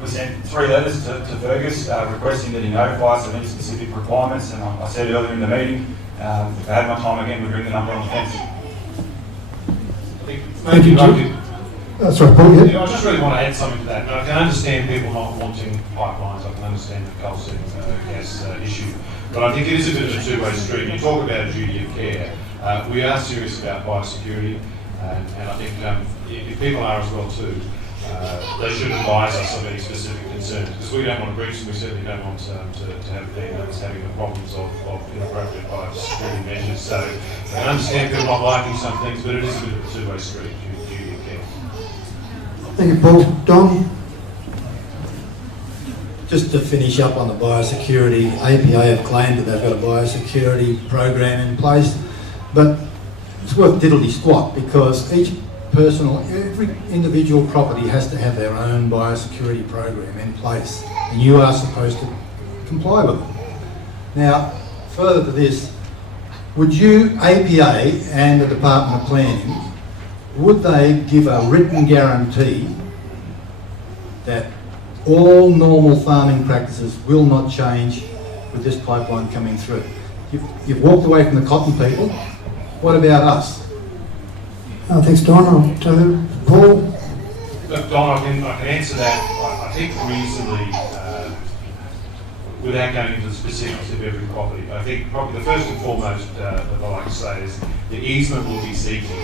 we sent 3 letters to Fergus requesting that he notify us of any specific requirements, and I said earlier in the meeting, if I had my time again, we'd bring the number on the fence. Thank you, Jim. Sorry, Paul, I just really want to add something to that. Now, I can understand people not wanting pipelines. I can understand the coal seam gas issue. But I think it is a bit of a two-way street. You talk about a duty of care. We are serious about biosecurity, and I think if people are as well too, they should advise us of any specific concerns, because we don't want to breach them. We certainly don't want to have us having the problems of inappropriate biosecurity measures. So I can understand people not liking some things, but it is a bit of a two-way street, duty of care. Thank you, Paul. Don? Just to finish up on the biosecurity, APA have claimed that they've got a biosecurity program in place, but it's worth diddly squat, because every individual property has to have their own biosecurity program in place, and you are supposed to comply with it. Now, further to this, would you, APA and the Department of Planning, would they give a written guarantee that all normal farming practices will not change with this pipeline coming through? You've walked away from the cotton people. What about us? Thanks, Don. I'll tell you. Paul? Look, Don, I can answer that, I think, reasonably, without going into the specifics of every property. I think probably the first and foremost that I like to say is the easement we'll be seeking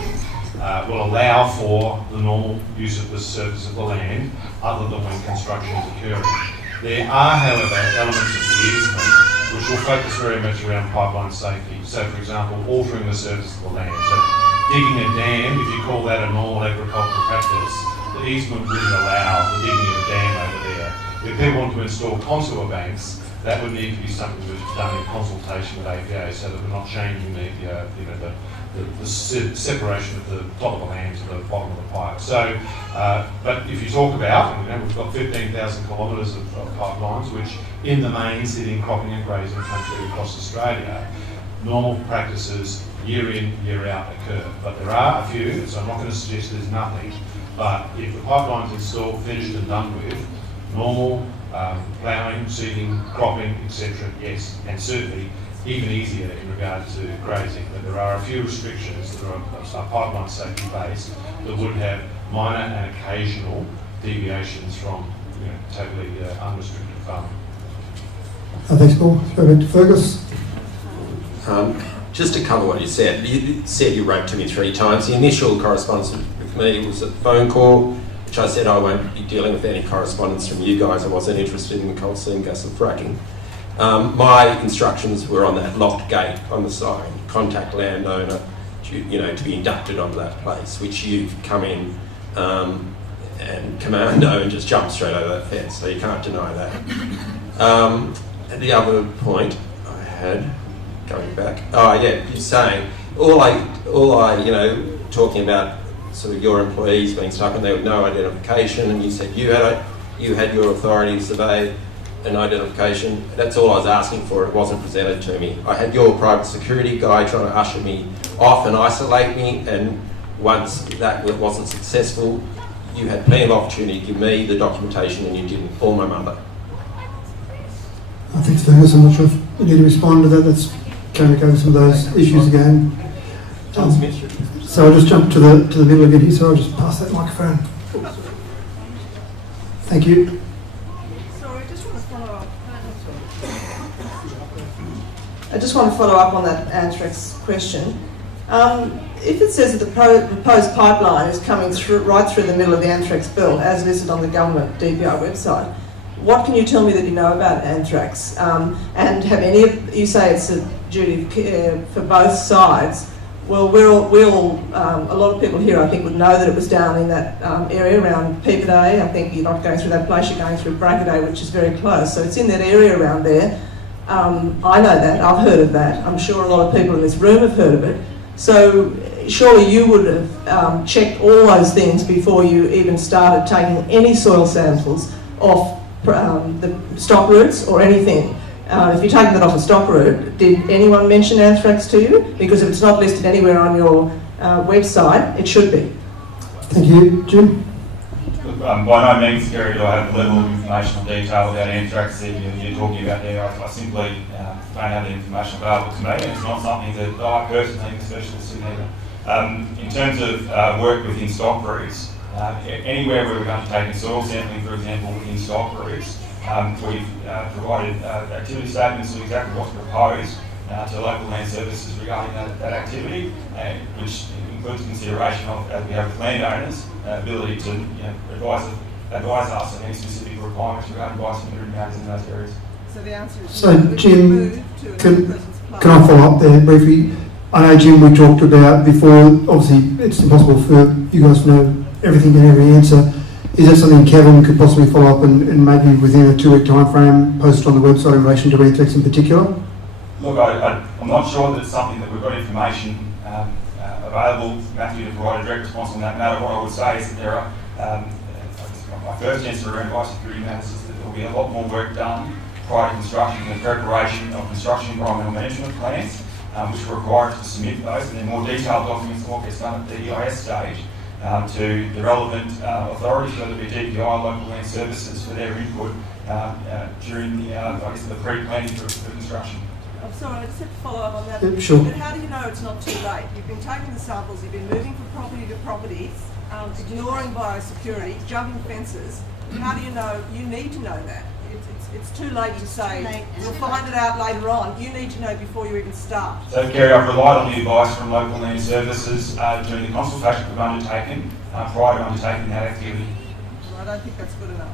will allow for the normal use of the surface of the land, other than when construction is occurring. There are, however, elements of the easement which will focus very much around pipeline safety. So, for example, altering the surface of the land. So, digging a dam, if you call that a normal agricultural practice, the easement wouldn't allow the digging of a dam over there. If people want to install contour banks, that would need to be something that's done in consultation with APA, so that we're not changing the separation of the top of the land to the bottom of the pipe. So, but if you talk about, we've got 15,000 kilometres of pipelines, which in the main sit in cropping and grazing country across Australia. Normal practices year in, year out occur. But there are a few, so I'm not going to suggest there's nothing, but if the pipeline's installed, finished and done with, normal ploughing, seeding, cropping, etc., yes, and certainly even easier in regard to grazing. But there are a few restrictions that are pipeline safety based that would have minor and occasional deviations from totally unrestricted farming. Thanks, Paul. Go back to Fergus. Just to cover what you said you wrote to me 3 times. The initial correspondence with me was a phone call, which I said I won't be dealing with any correspondence from you guys. I wasn't interested in coal seam gas and fracking. My instructions were on that locked gate on the sign. contact landowner to be inducted onto that place, which you've come in and commando and just jumped straight over that fence, so you can't deny that. And the other point I had, going back, you're saying, all I talking about sort of your employees being stuck and there with no identification, and you said you had your authority to survey an identification. That's all I was asking for. It wasn't presented to me. I had your private security guy trying to usher me off and isolate me, and once that wasn't successful, you had plenty of opportunity to give me the documentation and you didn't, or my mother. Thanks, Fergus. I'm not sure if you need to respond to that. Let's kind of go over some of those issues again. So I'll just jump to the middle again here, so I'll just pass that microphone. Thank you. I just want to follow up on that anthrax question. If it says that the proposed pipeline is coming right through the middle of the anthrax belt, as listed on the government DPI website, what can you tell me that you know about anthrax? And have any of you say it's a duty of care for both sides? Well, a lot of people here, I think, would know that it was down in that area around Peeper Day. I think you're not going through that place, you're going through Breaker Day, which is very close. So it's in that area around there. I know that, I've heard of that. I'm sure a lot of people in this room have heard of it. So surely you would have checked all those things before you even started taking any soil samples off the stock routes or anything. If you're taking that off a stock route, did anyone mention anthrax to you? Because if it's not listed anywhere on your website, it should be. Thank you. Jim? Look, by no means, Gary, do I have the level of information or detail about anthrax that you're talking about there. I simply don't have the information available to me, and it's not something that I personally am a specialist in either. In terms of work within stock breeds, anywhere where we're undertaking soil sampling, for example, within stock breeds, we've provided activity statements of exactly what's proposed to local land services regarding that activity, which includes consideration of, as we have with landowners, ability to advise us of any specific requirements regarding biosecurity matters in those areas. So the answer is So, Jim, can I follow up there briefly? I know, Jim, we talked about before, obviously it's impossible for you guys to know everything and every answer. Is that something Kevin could possibly follow up and maybe within a 2-week time frame post on the website in relation to anthrax in particular? Look, I'm not sure that it's something that we've got information available, Matthew, to provide a direct response on that matter. What I would say is that there are, my first answer around biosecurity matters is that there will be a lot more work done prior to construction and the preparation of construction environmental management plans, which are required to submit those, and then more detailed documents than what gets done at the EIS stage to the relevant authorities, whether it be DPI, local land services, for their input during the pre-planning for construction. I'm sorry, I just have to follow up on that. Yeah, sure. But how do you know it's not too late? You've been taking the samples, you've been moving from property to property, ignoring biosecurity, jumping fences. How do you know? You need to know that. It's too late to say, you'll find it out later on. You need to know before you even start. So, Kerry, I've relied on the advice from local land services during the consultation we've undertaken prior to undertaking that activity. Well, I don't think that's good enough.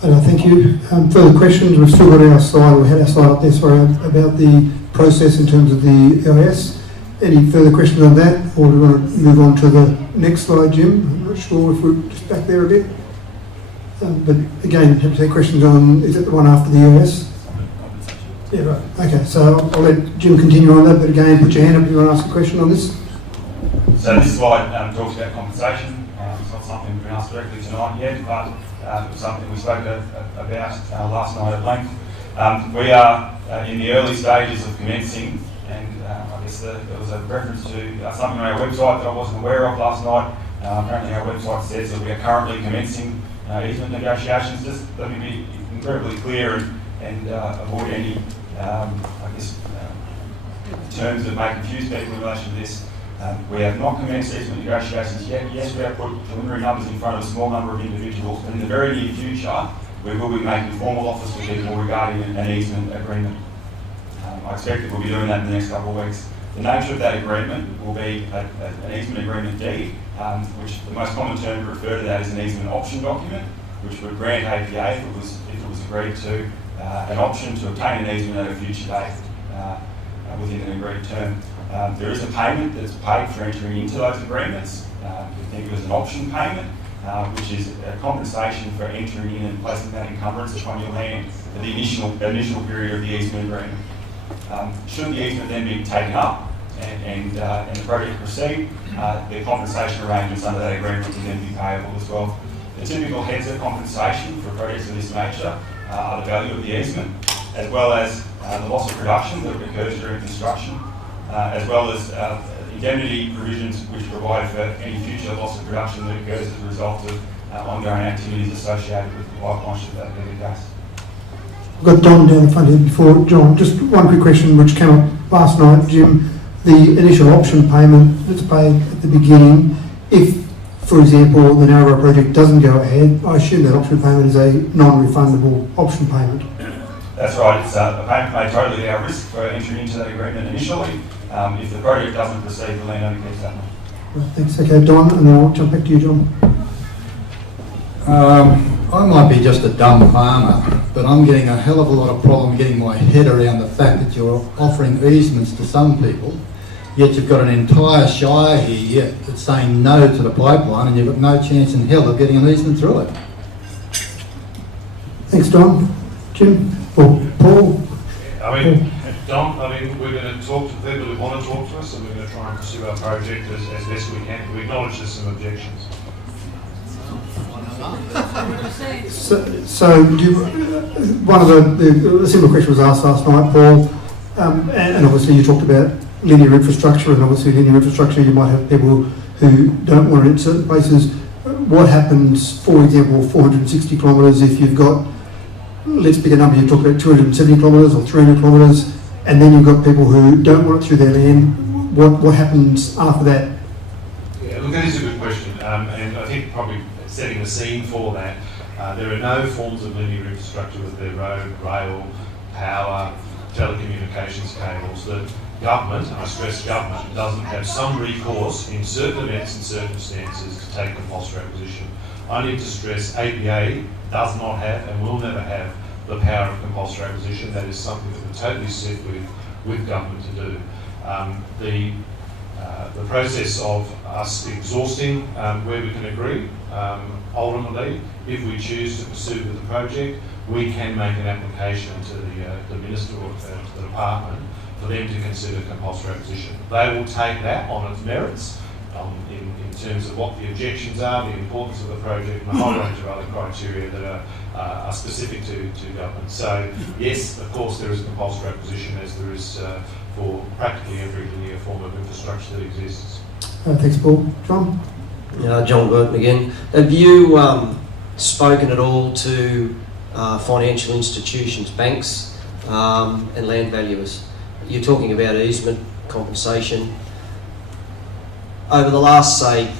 Thank you. Further questions? We've still got our slide, we had our slide up there, sorry, about the process in terms of the LS. Any further questions on that, or do we want to move on to the next slide, Jim? I'm not sure if we're just back there a bit. But again, have to take questions on, is it the one after the LS? Yeah, right. Okay, so I'll let Jim continue on that, but again, put your hand up if you want to ask a question on this. So this slide talks about compensation. It's not something we've been asked directly tonight yet, but it was something we spoke about last night at length. We are in the early stages of commencing, and I guess there was a reference to something on our website that I wasn't aware of last night. Apparently our website says that we are currently commencing easement negotiations. Just let me be incredibly clear and avoid any, terms that may confuse people in relation to this. We have not commenced easement negotiations yet. Yes, we have put preliminary numbers in front of a small number of individuals, but in the very near future, we will be making formal offers to people regarding an easement agreement. I expect that we'll be doing that in the next couple of weeks. The nature of that agreement will be an easement agreement deed, which the most common term to refer to that is an easement option document, which would grant APA, if it was agreed to, an option to obtain an easement at a future date. within an agreed term. There is a payment that's paid for entering into those agreements. We think of it as an option payment, which is a compensation for entering in and placing that encumbrance upon your land for the initial period of the easement agreement. Should the easement then be taken up and the project proceed, the compensation arrangements under that agreement will then be payable as well. The typical heads of compensation for projects of this nature are the value of the easement, as well as the loss of production that occurs during construction, as well as indemnity provisions which provide for any future loss of production that occurs as a result of ongoing activities associated with the life of that bit of gas. I've got Don down the front here before John. Just one quick question which came up last night, Jim. The initial option payment that's paid at the beginning, if, for example, the Narrabri project doesn't go ahead, I assume that option payment is a non-refundable option payment. That's right. It's a payment made totally at our risk for entering into that agreement initially. If the project doesn't proceed, the landowner gets that money. Right, thanks. Okay, Don, and then I'll jump back to you, John. I might be just a dumb farmer, but I'm getting a hell of a lot of problem getting my head around the fact that you're offering easements to some people, yet you've got an entire shire here that's saying no to the pipeline, and you've got no chance in hell of getting an easement through it. Thanks, Don. Jim? Or Paul? Don, we're going to talk to people who want to talk to us, and we're going to try and pursue our project as best we can. We acknowledge there's some objections. So one of the similar question was asked last night, Paul, and obviously you talked about linear infrastructure, and obviously linear infrastructure, you might have people who don't want it in certain places. What happens, for example, 460 kilometres if you've got, let's pick a number, you talked about 270 kilometres or 300 kilometres, and then you've got people who don't want it through their land. What happens after that? Yeah, look, that is a good question, and I think probably setting the scene for that, there are no forms of linear infrastructure with their road, rail, power, telecommunications cables that government, and I stress government, doesn't have some recourse in certain events and circumstances to take compulsory acquisition. I need to stress APA does not have and will never have the power of compulsory acquisition. That is something that we're totally set with government to do. The process of us exhausting where we can agree, ultimately, if we choose to pursue with the project, we can make an application to the Minister or to the Department for them to consider compulsory acquisition. They will take that on its merits in terms of what the objections are, the importance of the project, and a whole range of other criteria that are specific to government. So yes, of course there is compulsory acquisition as there is for practically every linear form of infrastructure that exists. Thanks, Paul. John? John Burton again. Have you spoken at all to financial institutions, banks and land valuers? You're talking about easement, compensation. Over the last, say,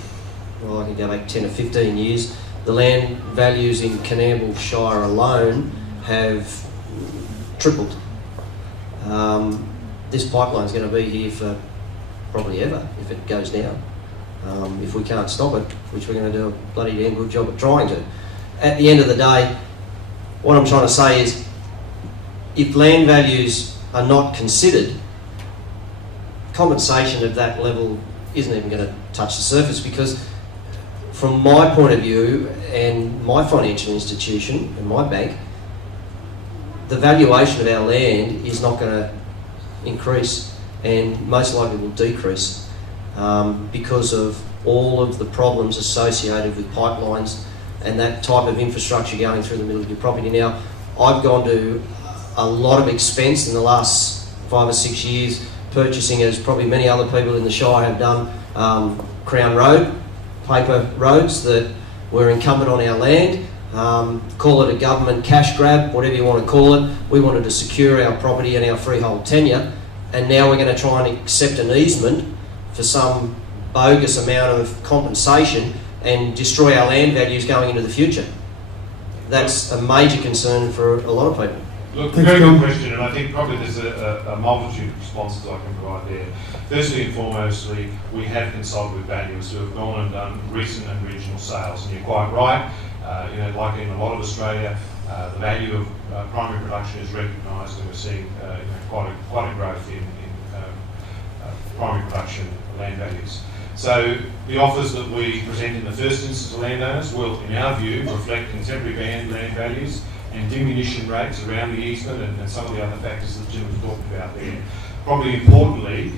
well, I can go back 10 or 15 years, the land values in Coonamble Shire alone have tripled. This pipeline is going to be here for probably ever if it goes down. If we can't stop it, which we're going to do a bloody damn good job at trying to. At the end of the day, what I'm trying to say is, if land values are not considered, compensation at that level isn't even going to touch the surface, because from my point of view and my financial institution and my bank, the valuation of our land is not going to increase and most likely will decrease because of all of the problems associated with pipelines and that type of infrastructure going through the middle of your property. Now, I've gone to a lot of expense in the last 5 or 6 years purchasing, as probably many other people in the Shire have done, Crown Road, paper roads that were incumbent on our land. Call it a government cash grab, whatever you want to call it. We wanted to secure our property and our freehold tenure, and now we're going to try and accept an easement for some bogus amount of compensation and destroy our land values going into the future. That's a major concern for a lot of people. Look, very good question, and I think probably there's a multitude of responses I can provide there. Firstly and foremostly, we have consulted with valuers who have gone and done recent and regional sales, and you're quite right. Like in a lot of Australia, the value of primary production is recognised, and we're seeing quite a growth in primary production land values. So the offers that we present in the first instance to landowners will, in our view, reflect contemporary land values and diminution rates around the easement and some of the other factors that Jim was talking about there. Probably importantly,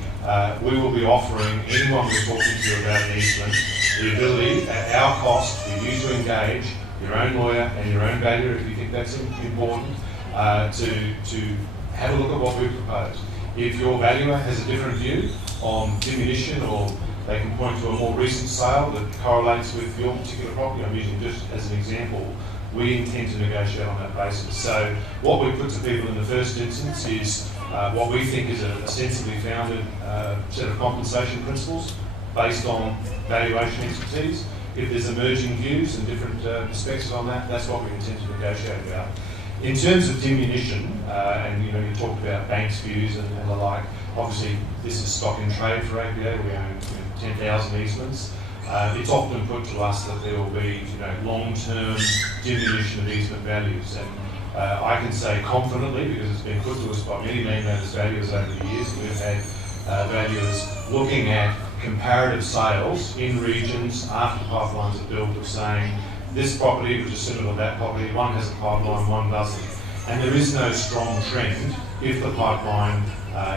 we will be offering anyone we're talking to about an easement the ability, at our cost, for you to engage your own lawyer and your own valuer, if you think that's important, to have a look at what we propose. If your valuer has a different view on diminution, or they can point to a more recent sale that correlates with your particular property, I'm using just as an example, we intend to negotiate on that basis. So what we put to people in the first instance is what we think is a sensibly founded set of compensation principles based on valuation expertise. If there's emerging views and different perspectives on that, that's what we intend to negotiate about. In terms of diminution, and you talked about banks' views and the like, obviously this is stock in trade for APA, we own 10,000 easements. It's often put to us that there will be long-term diminution of easement values, and I can say confidently, because it's been put to us by many landowners' valuers over the years, we've had valuers looking at comparative sales in regions after pipelines are built of saying this property, which is similar to that property, one has a pipeline, one doesn't. And there is no strong trend if the pipeline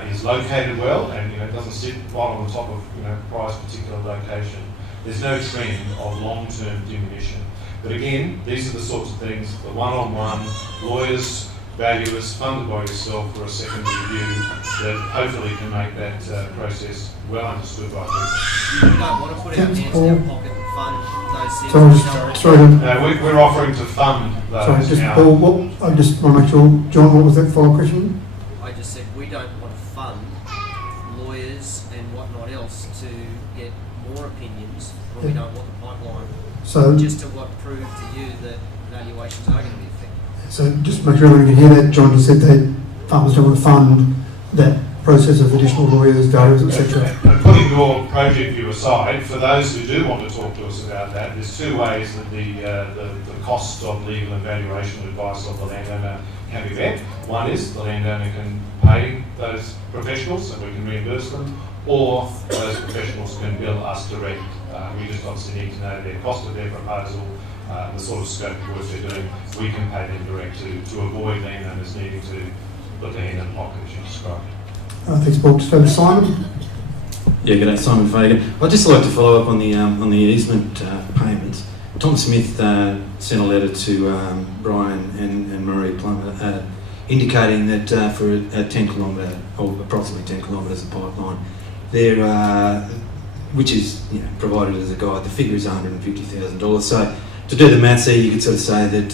is located well and it doesn't sit right on the top of price particular location. There's no trend of long-term diminution. But again, these are the sorts of things, the one-on-one, lawyers, valuers, funded by yourself for a second review, that hopefully can make that process well understood by people. You don't want to put our hands in our pocket and fund those things. No, we're offering to fund those. Sorry, just now. Paul, I just want to make sure, John, what was that follow-up question? I just said we don't want to fund lawyers and whatnot else to get more opinions when we don't want the pipeline. So, just to what proved to you that valuations are going to be affected. So just to make sure everyone can hear that, John just said that farmers don't want to fund that process of additional lawyers, valuers, etc. And putting your project view aside, for those who do want to talk to us about that, there's two ways that the costs of legal and valuation advice of the landowner can be met. One is the landowner can pay those professionals and we can reimburse them, or those professionals can bill us direct. We just obviously need to know their cost of their proposal, the sort of scope of work they're doing. We can pay them direct to avoid landowners needing to put their hand in the pocket, as you described. Thanks, Paul. Just over to Simon. Yeah, g'day, Simon Fagan. I'd just like to follow up on the easement payments. Tom Smith sent a letter to Brian and Marie Plummer indicating that for a 10 kilometre, or approximately 10 kilometres of pipeline, there which is provided as a guide, the figure is $150,000. So to do the maths there, you could sort of say that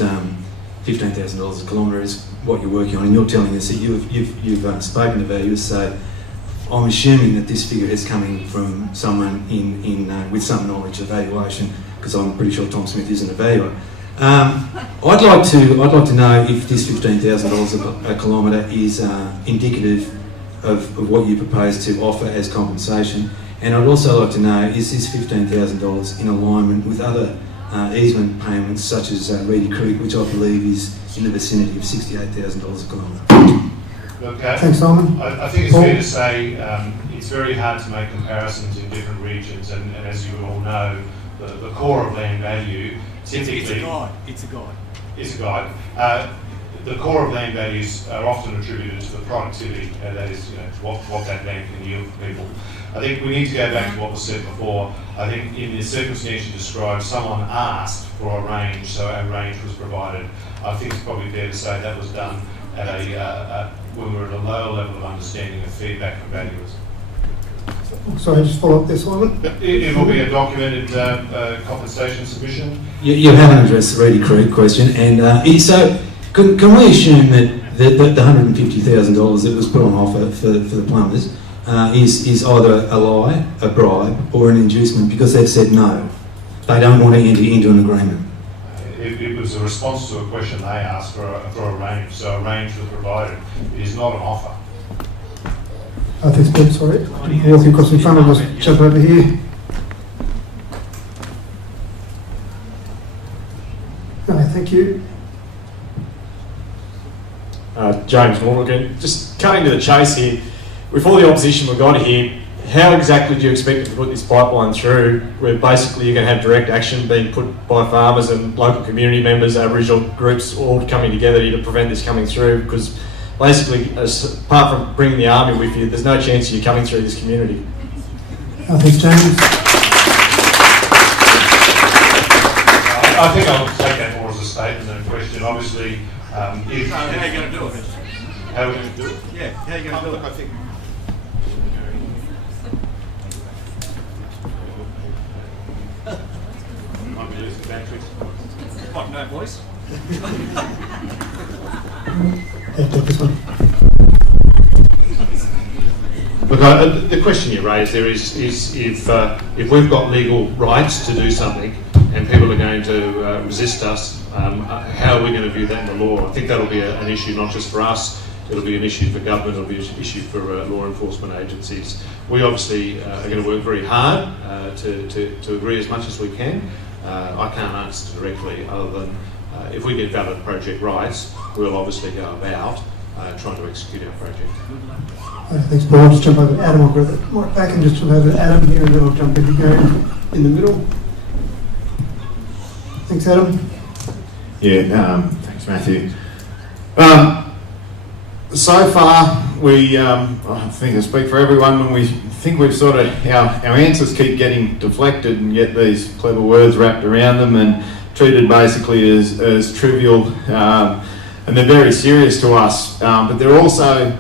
$15,000 a kilometre is what you're working on, and you're telling us that you've spoken to valuers. So I'm assuming that this figure is coming from someone in with some knowledge of valuation, because I'm pretty sure Tom Smith isn't a valuer. I'd like to know if this $15,000 a kilometre is indicative of what you propose to offer as compensation. And I'd also like to know, is this $15,000 in alignment with other easement payments, such as Reedy Creek, which I believe is in the vicinity of $68,000 a kilometre? Okay. Thanks, Simon. I think it's fair to say it's very hard to make comparisons in different regions, and as you all know, the core of land value typically... It's a guide. It's a guide. The core of land values are often attributed to the productivity, that is, what that land can yield for people. I think we need to go back to what was said before. I think in the circumstance you described, someone asked for a range, so a range was provided. I think it's probably fair to say that was done at when we were at a lower level of understanding of feedback from valuers. Sorry, just follow up there, Simon. It will be a documented compensation submission. You haven't addressed the Reedy Creek question, and so can we assume that the $150,000 that was put on offer for the plumbers is either a lie, a bribe, or an inducement, because they've said no, they don't want to enter into an agreement? It was a response to a question they asked for a range, so a range was provided. It is not an offer. Thanks, Paul. Sorry. Walking across in front of us, jump over here. Thank you. James Moore again. Just cutting to the chase here. With all the opposition we've got here, how exactly do you expect to put this pipeline through, where basically you're going to have direct action being put by farmers and local community members, Aboriginal groups, all coming together to prevent this coming through? Because basically, apart from bringing the army with you, there's no chance of you coming through this community. Thanks, James. I think I'll take that more as a statement than a question. Obviously, how are you going to do it? How are we going to do it? Yeah, how are you going to do it? I think. Might be losing batteries. What, no voice? Take this one. Look, the question you raised there is if we've got legal rights to do something and people are going to resist us, how are we going to view that in the law? I think that'll be an issue not just for us, it'll be an issue for government, it'll be an issue for law enforcement agencies. We obviously are going to work very hard to agree as much as we can. I can't answer directly other than if we get valid project rights, we'll obviously go about trying to execute our project. Thanks, Paul. I'll just jump over to Adam. I'll grab the mic back and just jump over to Adam here, and then I'll jump in again in the middle. Thanks, Adam. Yeah, thanks, Matthew. So far, I think I speak for everyone when we think we've sort of, our answers keep getting deflected and get these clever words wrapped around them and treated basically as trivial, and they're very serious to us, but they're also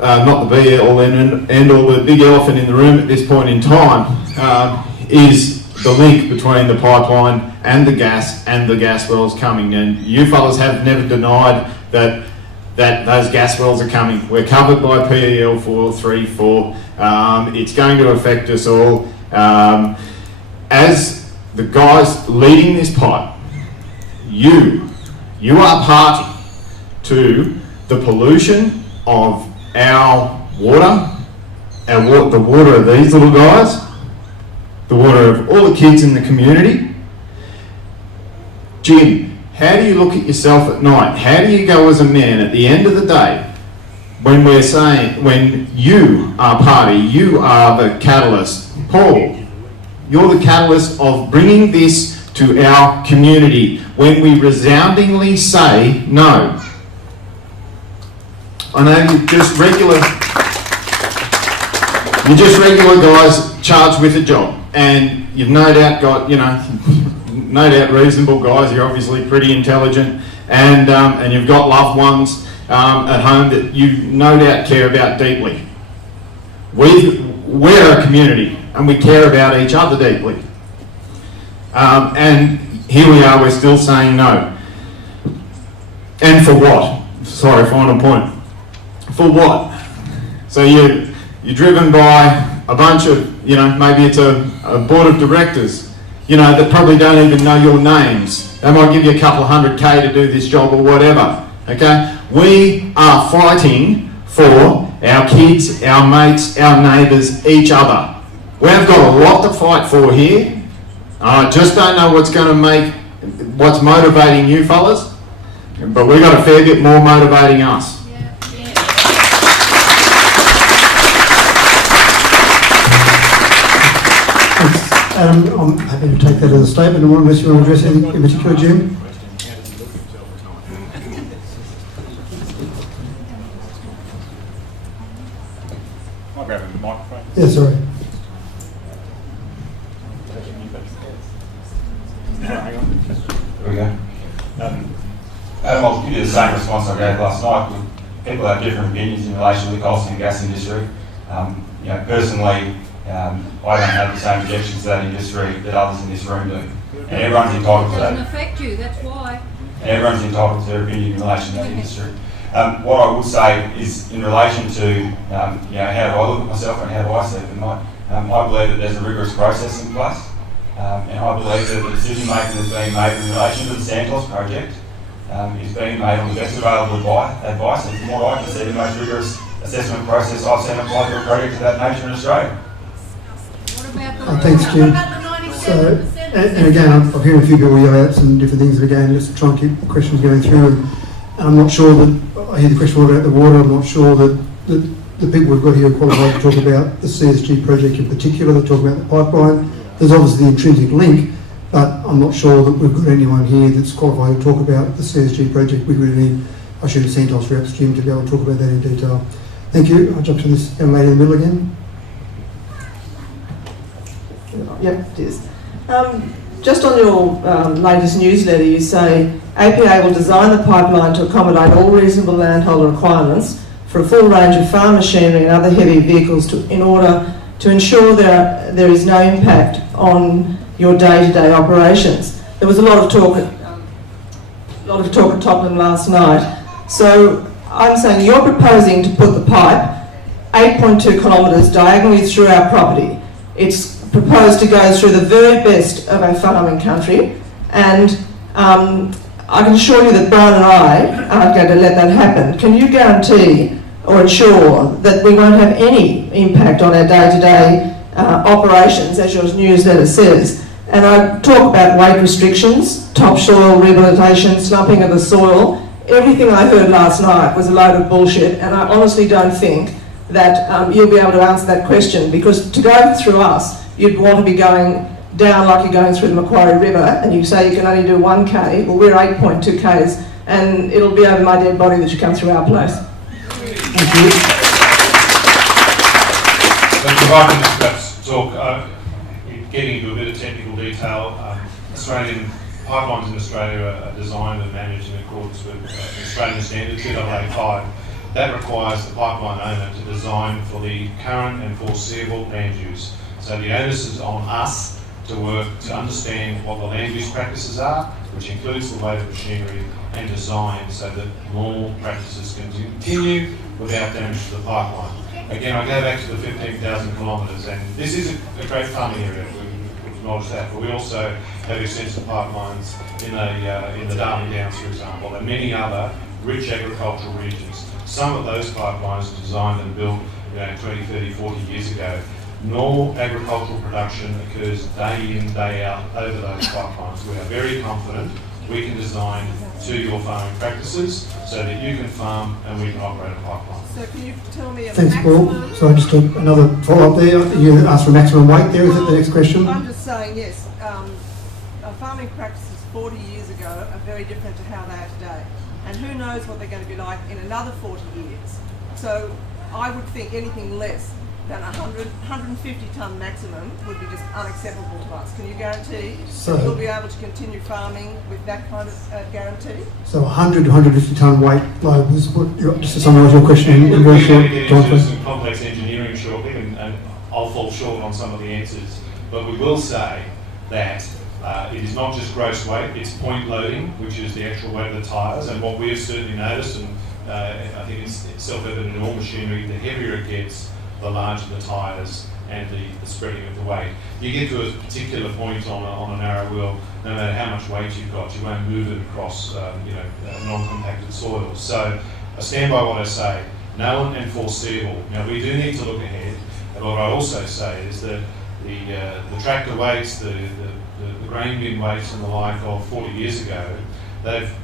not the be all and all. The big elephant in the room at this point in time is the link between the pipeline and the gas wells coming. And you fellas have never denied that those gas wells are coming. We're covered by PEL 434. It's going to affect us all. As the guys leading this pipe, you are party to the pollution of our water, the water of these little guys, the water of all the kids in the community. Jim, how do you look at yourself at night? How do you go as a man at the end of the day when we're saying, when you are party, you are the catalyst? Paul, you're the catalyst of bringing this to our community when we resoundingly say no. I know you're just regular guys charged with a job, and you've no doubt got, no doubt reasonable guys. You're obviously pretty intelligent, and you've got loved ones at home that you no doubt care about deeply. We're a community, and we care about each other deeply. And here we are, we're still saying no. And for what? Sorry, final point. For what? So you're driven by a bunch of, maybe it's a board of directors, that probably don't even know your names. They might give you a couple of $100K to do this job or whatever, okay? We are fighting for our kids, our mates, our neighbours, each other. We've got a lot to fight for here. I just don't know what's motivating you fellas, but we've got a fair bit more motivating us. Adam, I'm happy to take that as a statement, unless you want to address anything in particular, Jim. I'll grab a microphone. Yeah, sorry. Hang on. There we go. Adam, I'll give you the same response I gave last night. People have different opinions in relation to the coal and gas industry. Personally, I don't have the same objections to that industry that others in this room do. And everyone's entitled to that. It doesn't affect you, that's why. And everyone's entitled to their opinion in relation to that industry. What I would say is in relation to how do I look at myself and how do I sleep at night, I believe that there's a rigorous process in place. And I believe that the decision making that's being made in relation to the Santos project is being made on the best available advice, and from what I can see, the most rigorous assessment process I've seen applied to a project of that nature in Australia. Thanks, Jim. So, and again, I'm hearing a few people yell out some different things, but again, just try and keep questions going through. And I'm not sure that, I hear the question about the water, I'm not sure that the people we've got here are qualified to talk about the CSG project in particular, they talk about the pipeline. There's obviously the intrinsic link, but I'm not sure that we've got anyone here that's qualified to talk about the CSG project. We really need, I should have Santos reps, Jim, to be able to talk about that in detail. Thank you. I'll jump to this young lady in the middle again. Yep, it is. Just on your latest newsletter, you say APA will design the pipeline to accommodate all reasonable landholder requirements for a full range of farm machinery and other heavy vehicles in order to ensure there is no impact on your day-to-day operations. There was a lot of talk at Tottenham last night. So I'm saying you're proposing to put the pipe 8.2 kilometres diagonally through our property. It's proposed to go through the very best of our farming country, and I can assure you that Brian and I aren't going to let that happen. Can you guarantee or ensure that we won't have any impact on our day-to-day operations, as your newsletter says? And I talk about weight restrictions, topsoil rehabilitation, slumping of the soil. Everything I heard last night was a load of bullshit, and I honestly don't think that you'll be able to answer that question, because to go through us, you'd want to be going down like you're going through the Macquarie River, and you say you can only do 1k, well we're 8.2 k's, and it'll be over my dead body that you come through our place. Thank you. If I can just perhaps talk, getting into a bit of technical detail, Australian pipelines in Australia are designed and managed in accordance with Australian Standard 2AA5. That requires the pipeline owner to design for the current and foreseeable land use. So the onus is on us to work to understand what the land use practices are, which includes the weight of machinery, and design so that normal practices can continue without damage to the pipeline. Again, I go back to the 15,000 kilometres, and this is a great farming area. We've acknowledged that, but we also have extensive pipelines in the Darling Downs, for example, and many other rich agricultural regions. Some of those pipelines were designed and built 20, 30, 40 years ago. Normal agricultural production occurs day in, day out over those pipelines. We are very confident we can design to your farming practices so that you can farm and we can operate a pipeline. So can you tell me a Thanks, maximum? Paul. So I just took another follow-up there. You asked for maximum weight there. Is that the next question? I'm just saying, yes, farming practices 40 years ago are very different to how they are today. And who knows what they're going to be like in another 40 years. So I would think anything less than 150 tonne maximum would be just unacceptable to us. Can you guarantee that you'll be able to continue farming with that kind of guarantee? So 100 to 150 tonne weight load was what, just to summarise your question in We're very going short to get time into frame. some complex engineering shortly, and I'll fall short on some of the answers. But we will say that it is not just gross weight, it's point loading, which is the actual weight of the tyres. And what we have certainly noticed, and I think it's self-evident in all machinery, the heavier it gets, the larger the tyres and the spreading of the weight. You get to a particular point on a narrow wheel, no matter how much weight you've got, you won't move it across non-compacted soils. So I stand by what I say, known and foreseeable. Now we do need to look ahead, and what I also say is that the tractor weights, the grain bin weights and the like of 40 years ago, they've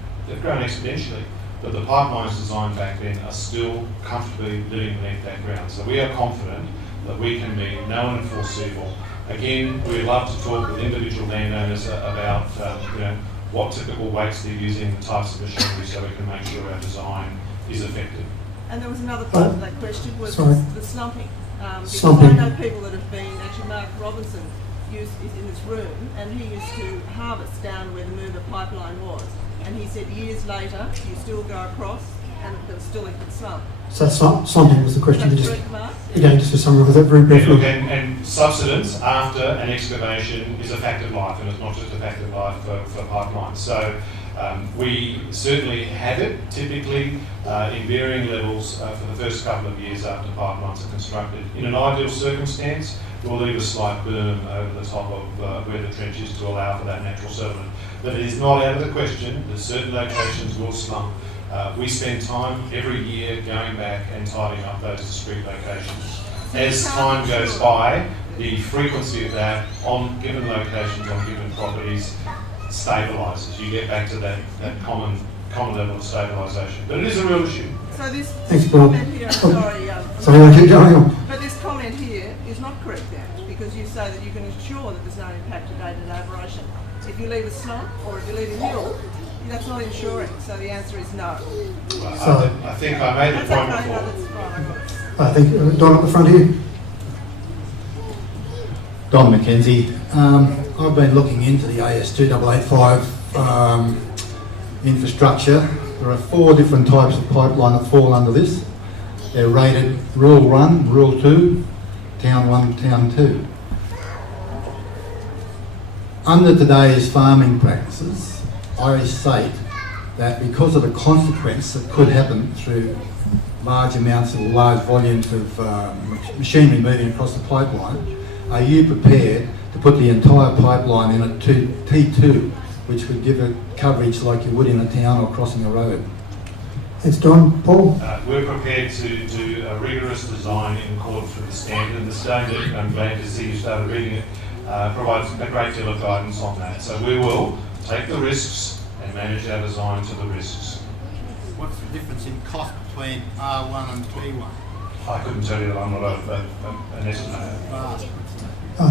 grown exponentially. But the pipelines designed back then are still comfortably living beneath that ground. So we are confident that we can be known and foreseeable. Again, we'd love to talk with individual landowners about what typical weights they're using, the types of machinery, so we can make sure our design is effective. And there was another part of that question was the slumping. Because Slumping. I know people that have been, actually Mark Robinson is in this room, and he used to harvest down where the Moomba pipeline was. And he said years later, you still go across and there's still a good slump. So slumping was the question. That's Just, correct, Mark? again, just to summarise that very briefly. Look, and subsidence after an excavation is a fact of life, and it's not just a fact of life for pipelines. So we certainly have it, typically in varying levels for the first couple of years after pipelines are constructed. In an ideal circumstance, we'll leave a slight berm over the top of where the trench is to allow for that natural settlement. But it is not out of the question that certain locations will slump. We spend time every year going back and tidying up those discrete locations. As time goes by, the frequency of that on given locations, on given properties, stabilises. You get back to that common common level of stabilisation. But it is a real issue. So this Thanks, Paul. comment here, sorry, Sorry, I keep going on. but this comment here is not correct, then, because you say that you can ensure that there's no impact to day-to-day operation. If you leave a slump or if you leave a hill, that's not insuring. So the answer is no. I think I made the point That's okay, before. no, that's fine. I got it. I think Don at the front here. Don McKenzie. I've been looking into the AS2885 infrastructure. There are 4 different types of pipeline that fall under this. They're rated Rural 1, Rural 2, Town 1, Town 2. Under today's farming practices, I state that because of the consequence that could happen through large amounts of large volumes of machinery moving across the pipeline, are you prepared to put the entire pipeline in a T2, which would give it coverage like you would in a town or crossing a road? It's Don. Paul? We're prepared to do a rigorous design in accordance with the standard. The standard, I'm glad to see you started reading it, provides a great deal of guidance on that. So we will take the risks and manage our design to the risks. What's the difference in cost between R1 and P1? I couldn't tell you that. I'm not an estimator.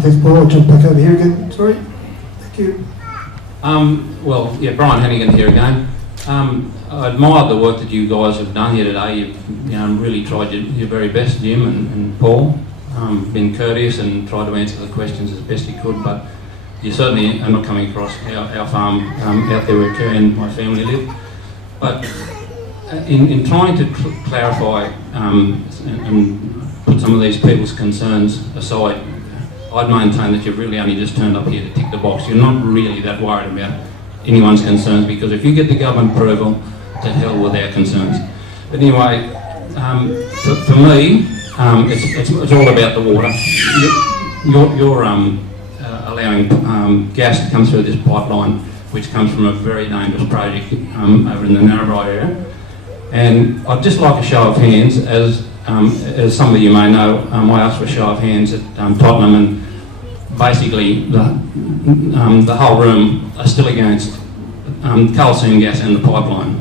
Thanks, Paul. I'll jump back over here again. Sorry. Thank you. Well, yeah, Brian Hannigan here again. I admired the work that you guys have done here today. You've really tried your very best, Jim and Paul. Been courteous and tried to answer the questions as best you could, but you certainly are not coming across our farm out there where Kerry and my family live. But in trying to clarify and put some of these people's concerns aside, I'd maintain that you've really only just turned up here to tick the box. You're not really that worried about anyone's concerns, because if you get the government approval, to hell with our concerns. But anyway, for me, it's all about the water. You're allowing gas to come through this pipeline, which comes from a very dangerous project over in the Narrabri area. And I'd just like a show of hands, as some of you may know, I asked for a show of hands at Tottenham, and basically the whole room are still against coal seam gas and the pipeline.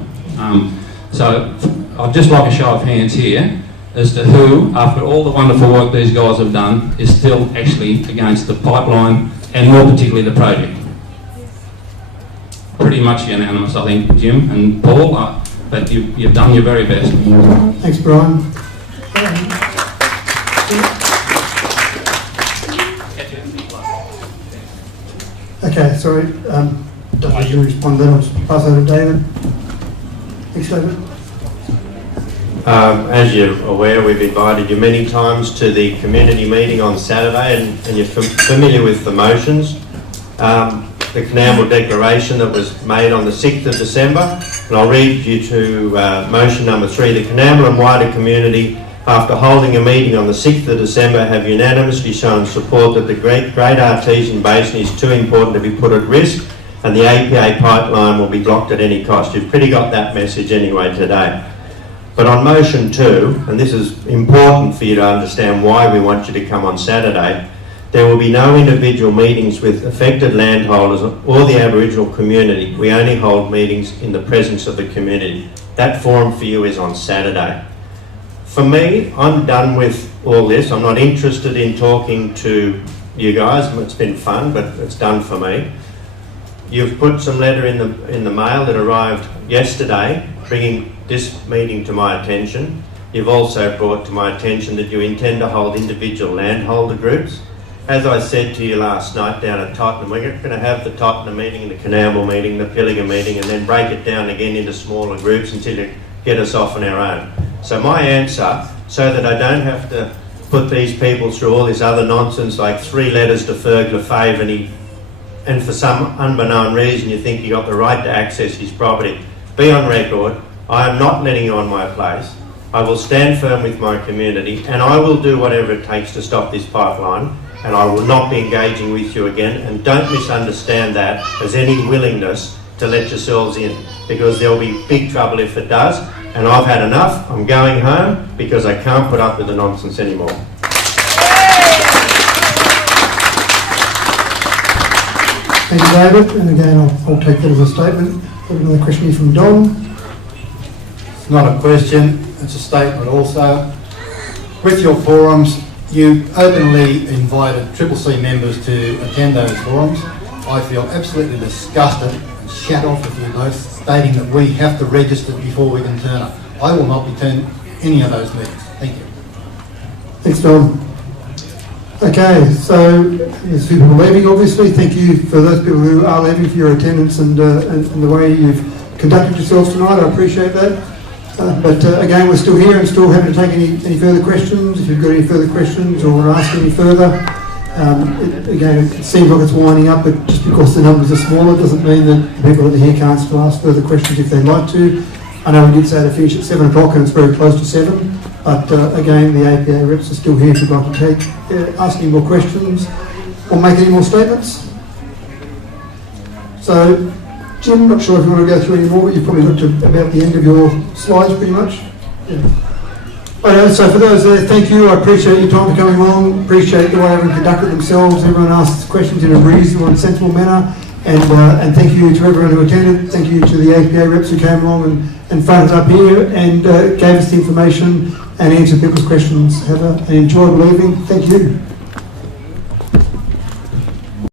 So I'd just like a show of hands here as to who, after all the wonderful work these guys have done, is still actually against the pipeline and more particularly the project. Pretty much unanimous, I think, Jim and Paul, but you've done your very best. Thanks, Brian. Okay, sorry. Don't need you to respond then. I'll just pass over to David. Thanks, David. As you're aware, we've invited you many times to the community meeting on Saturday, and you're familiar with the motions. The Coonamble Declaration that was made on the 6th of December, and I'll read you to motion number 3. The Coonamble and wider community, after holding a meeting on the 6th of December, have unanimously shown support that the Great Artesian Basin is too important to be put at risk, and the APA pipeline will be blocked at any cost. You've pretty got that message anyway today. But on motion 2, and this is important for you to understand why we want you to come on Saturday, there will be no individual meetings with affected landholders or the Aboriginal community. We only hold meetings in the presence of the community. That forum for you is on Saturday. For me, I'm done with all this. I'm not interested in talking to you guys. It's been fun, but it's done for me. You've put some letter in the mail that arrived yesterday, bringing this meeting to my attention. You've also brought to my attention that you intend to hold individual landholder groups. As I said to you last night down at Tottenham, we're going to have the Tottenham meeting, the Coonamble meeting, the Pilliga meeting, and then break it down again into smaller groups until you get us off on our own. So my answer, so that I don't have to put these people through all this other nonsense like 3 letters to Ferg Lefebvre and for some unbeknown reason you think you got the right to access his property, be on record. I am not letting you on my place. I will stand firm with my community, and I will do whatever it takes to stop this pipeline, and I will not be engaging with you again. And don't misunderstand that as any willingness to let yourselves in, because there will be big trouble if it does. And I've had enough. I'm going home because I can't put up with the nonsense anymore. Thank you, David. And again, I'll take that as a statement. Got another question here from Don. It's not a question, it's a statement also. With your forums, you openly invited CCC members to attend those forums. I feel absolutely disgusted and shut off with you both, stating that we have to register before we can turn up. I will not be turning any of those meetings. Thank you. Thanks, Don. Okay, so there's a few people leaving, obviously. Thank you for those people who are leaving for your attendance and the way you've conducted yourselves tonight. I appreciate that. But again, we're still here and still happy to take any further questions. If you've got any further questions or want to ask any further, again, it seems like it's winding up, but just because the numbers are smaller doesn't mean that the people that are here can't still ask further questions if they'd like to. I know we did say to finish at 7 o'clock and it's very close to 7, but again, the APA reps are still here if you'd like to ask any more questions or make any more statements. So, Jim, not sure if you want to go through any more, but you've probably looked at about the end of your slides pretty much. Yeah. Okay, so for those there, thank you. I appreciate your time for coming along. Appreciate the way everyone conducted themselves. Everyone asked questions in a reasonable and sensible manner. And thank you to everyone who attended. Thank you to the APA reps who came along and fronted up here and gave us the information and answered people's questions. Have an enjoyable evening. Thank you.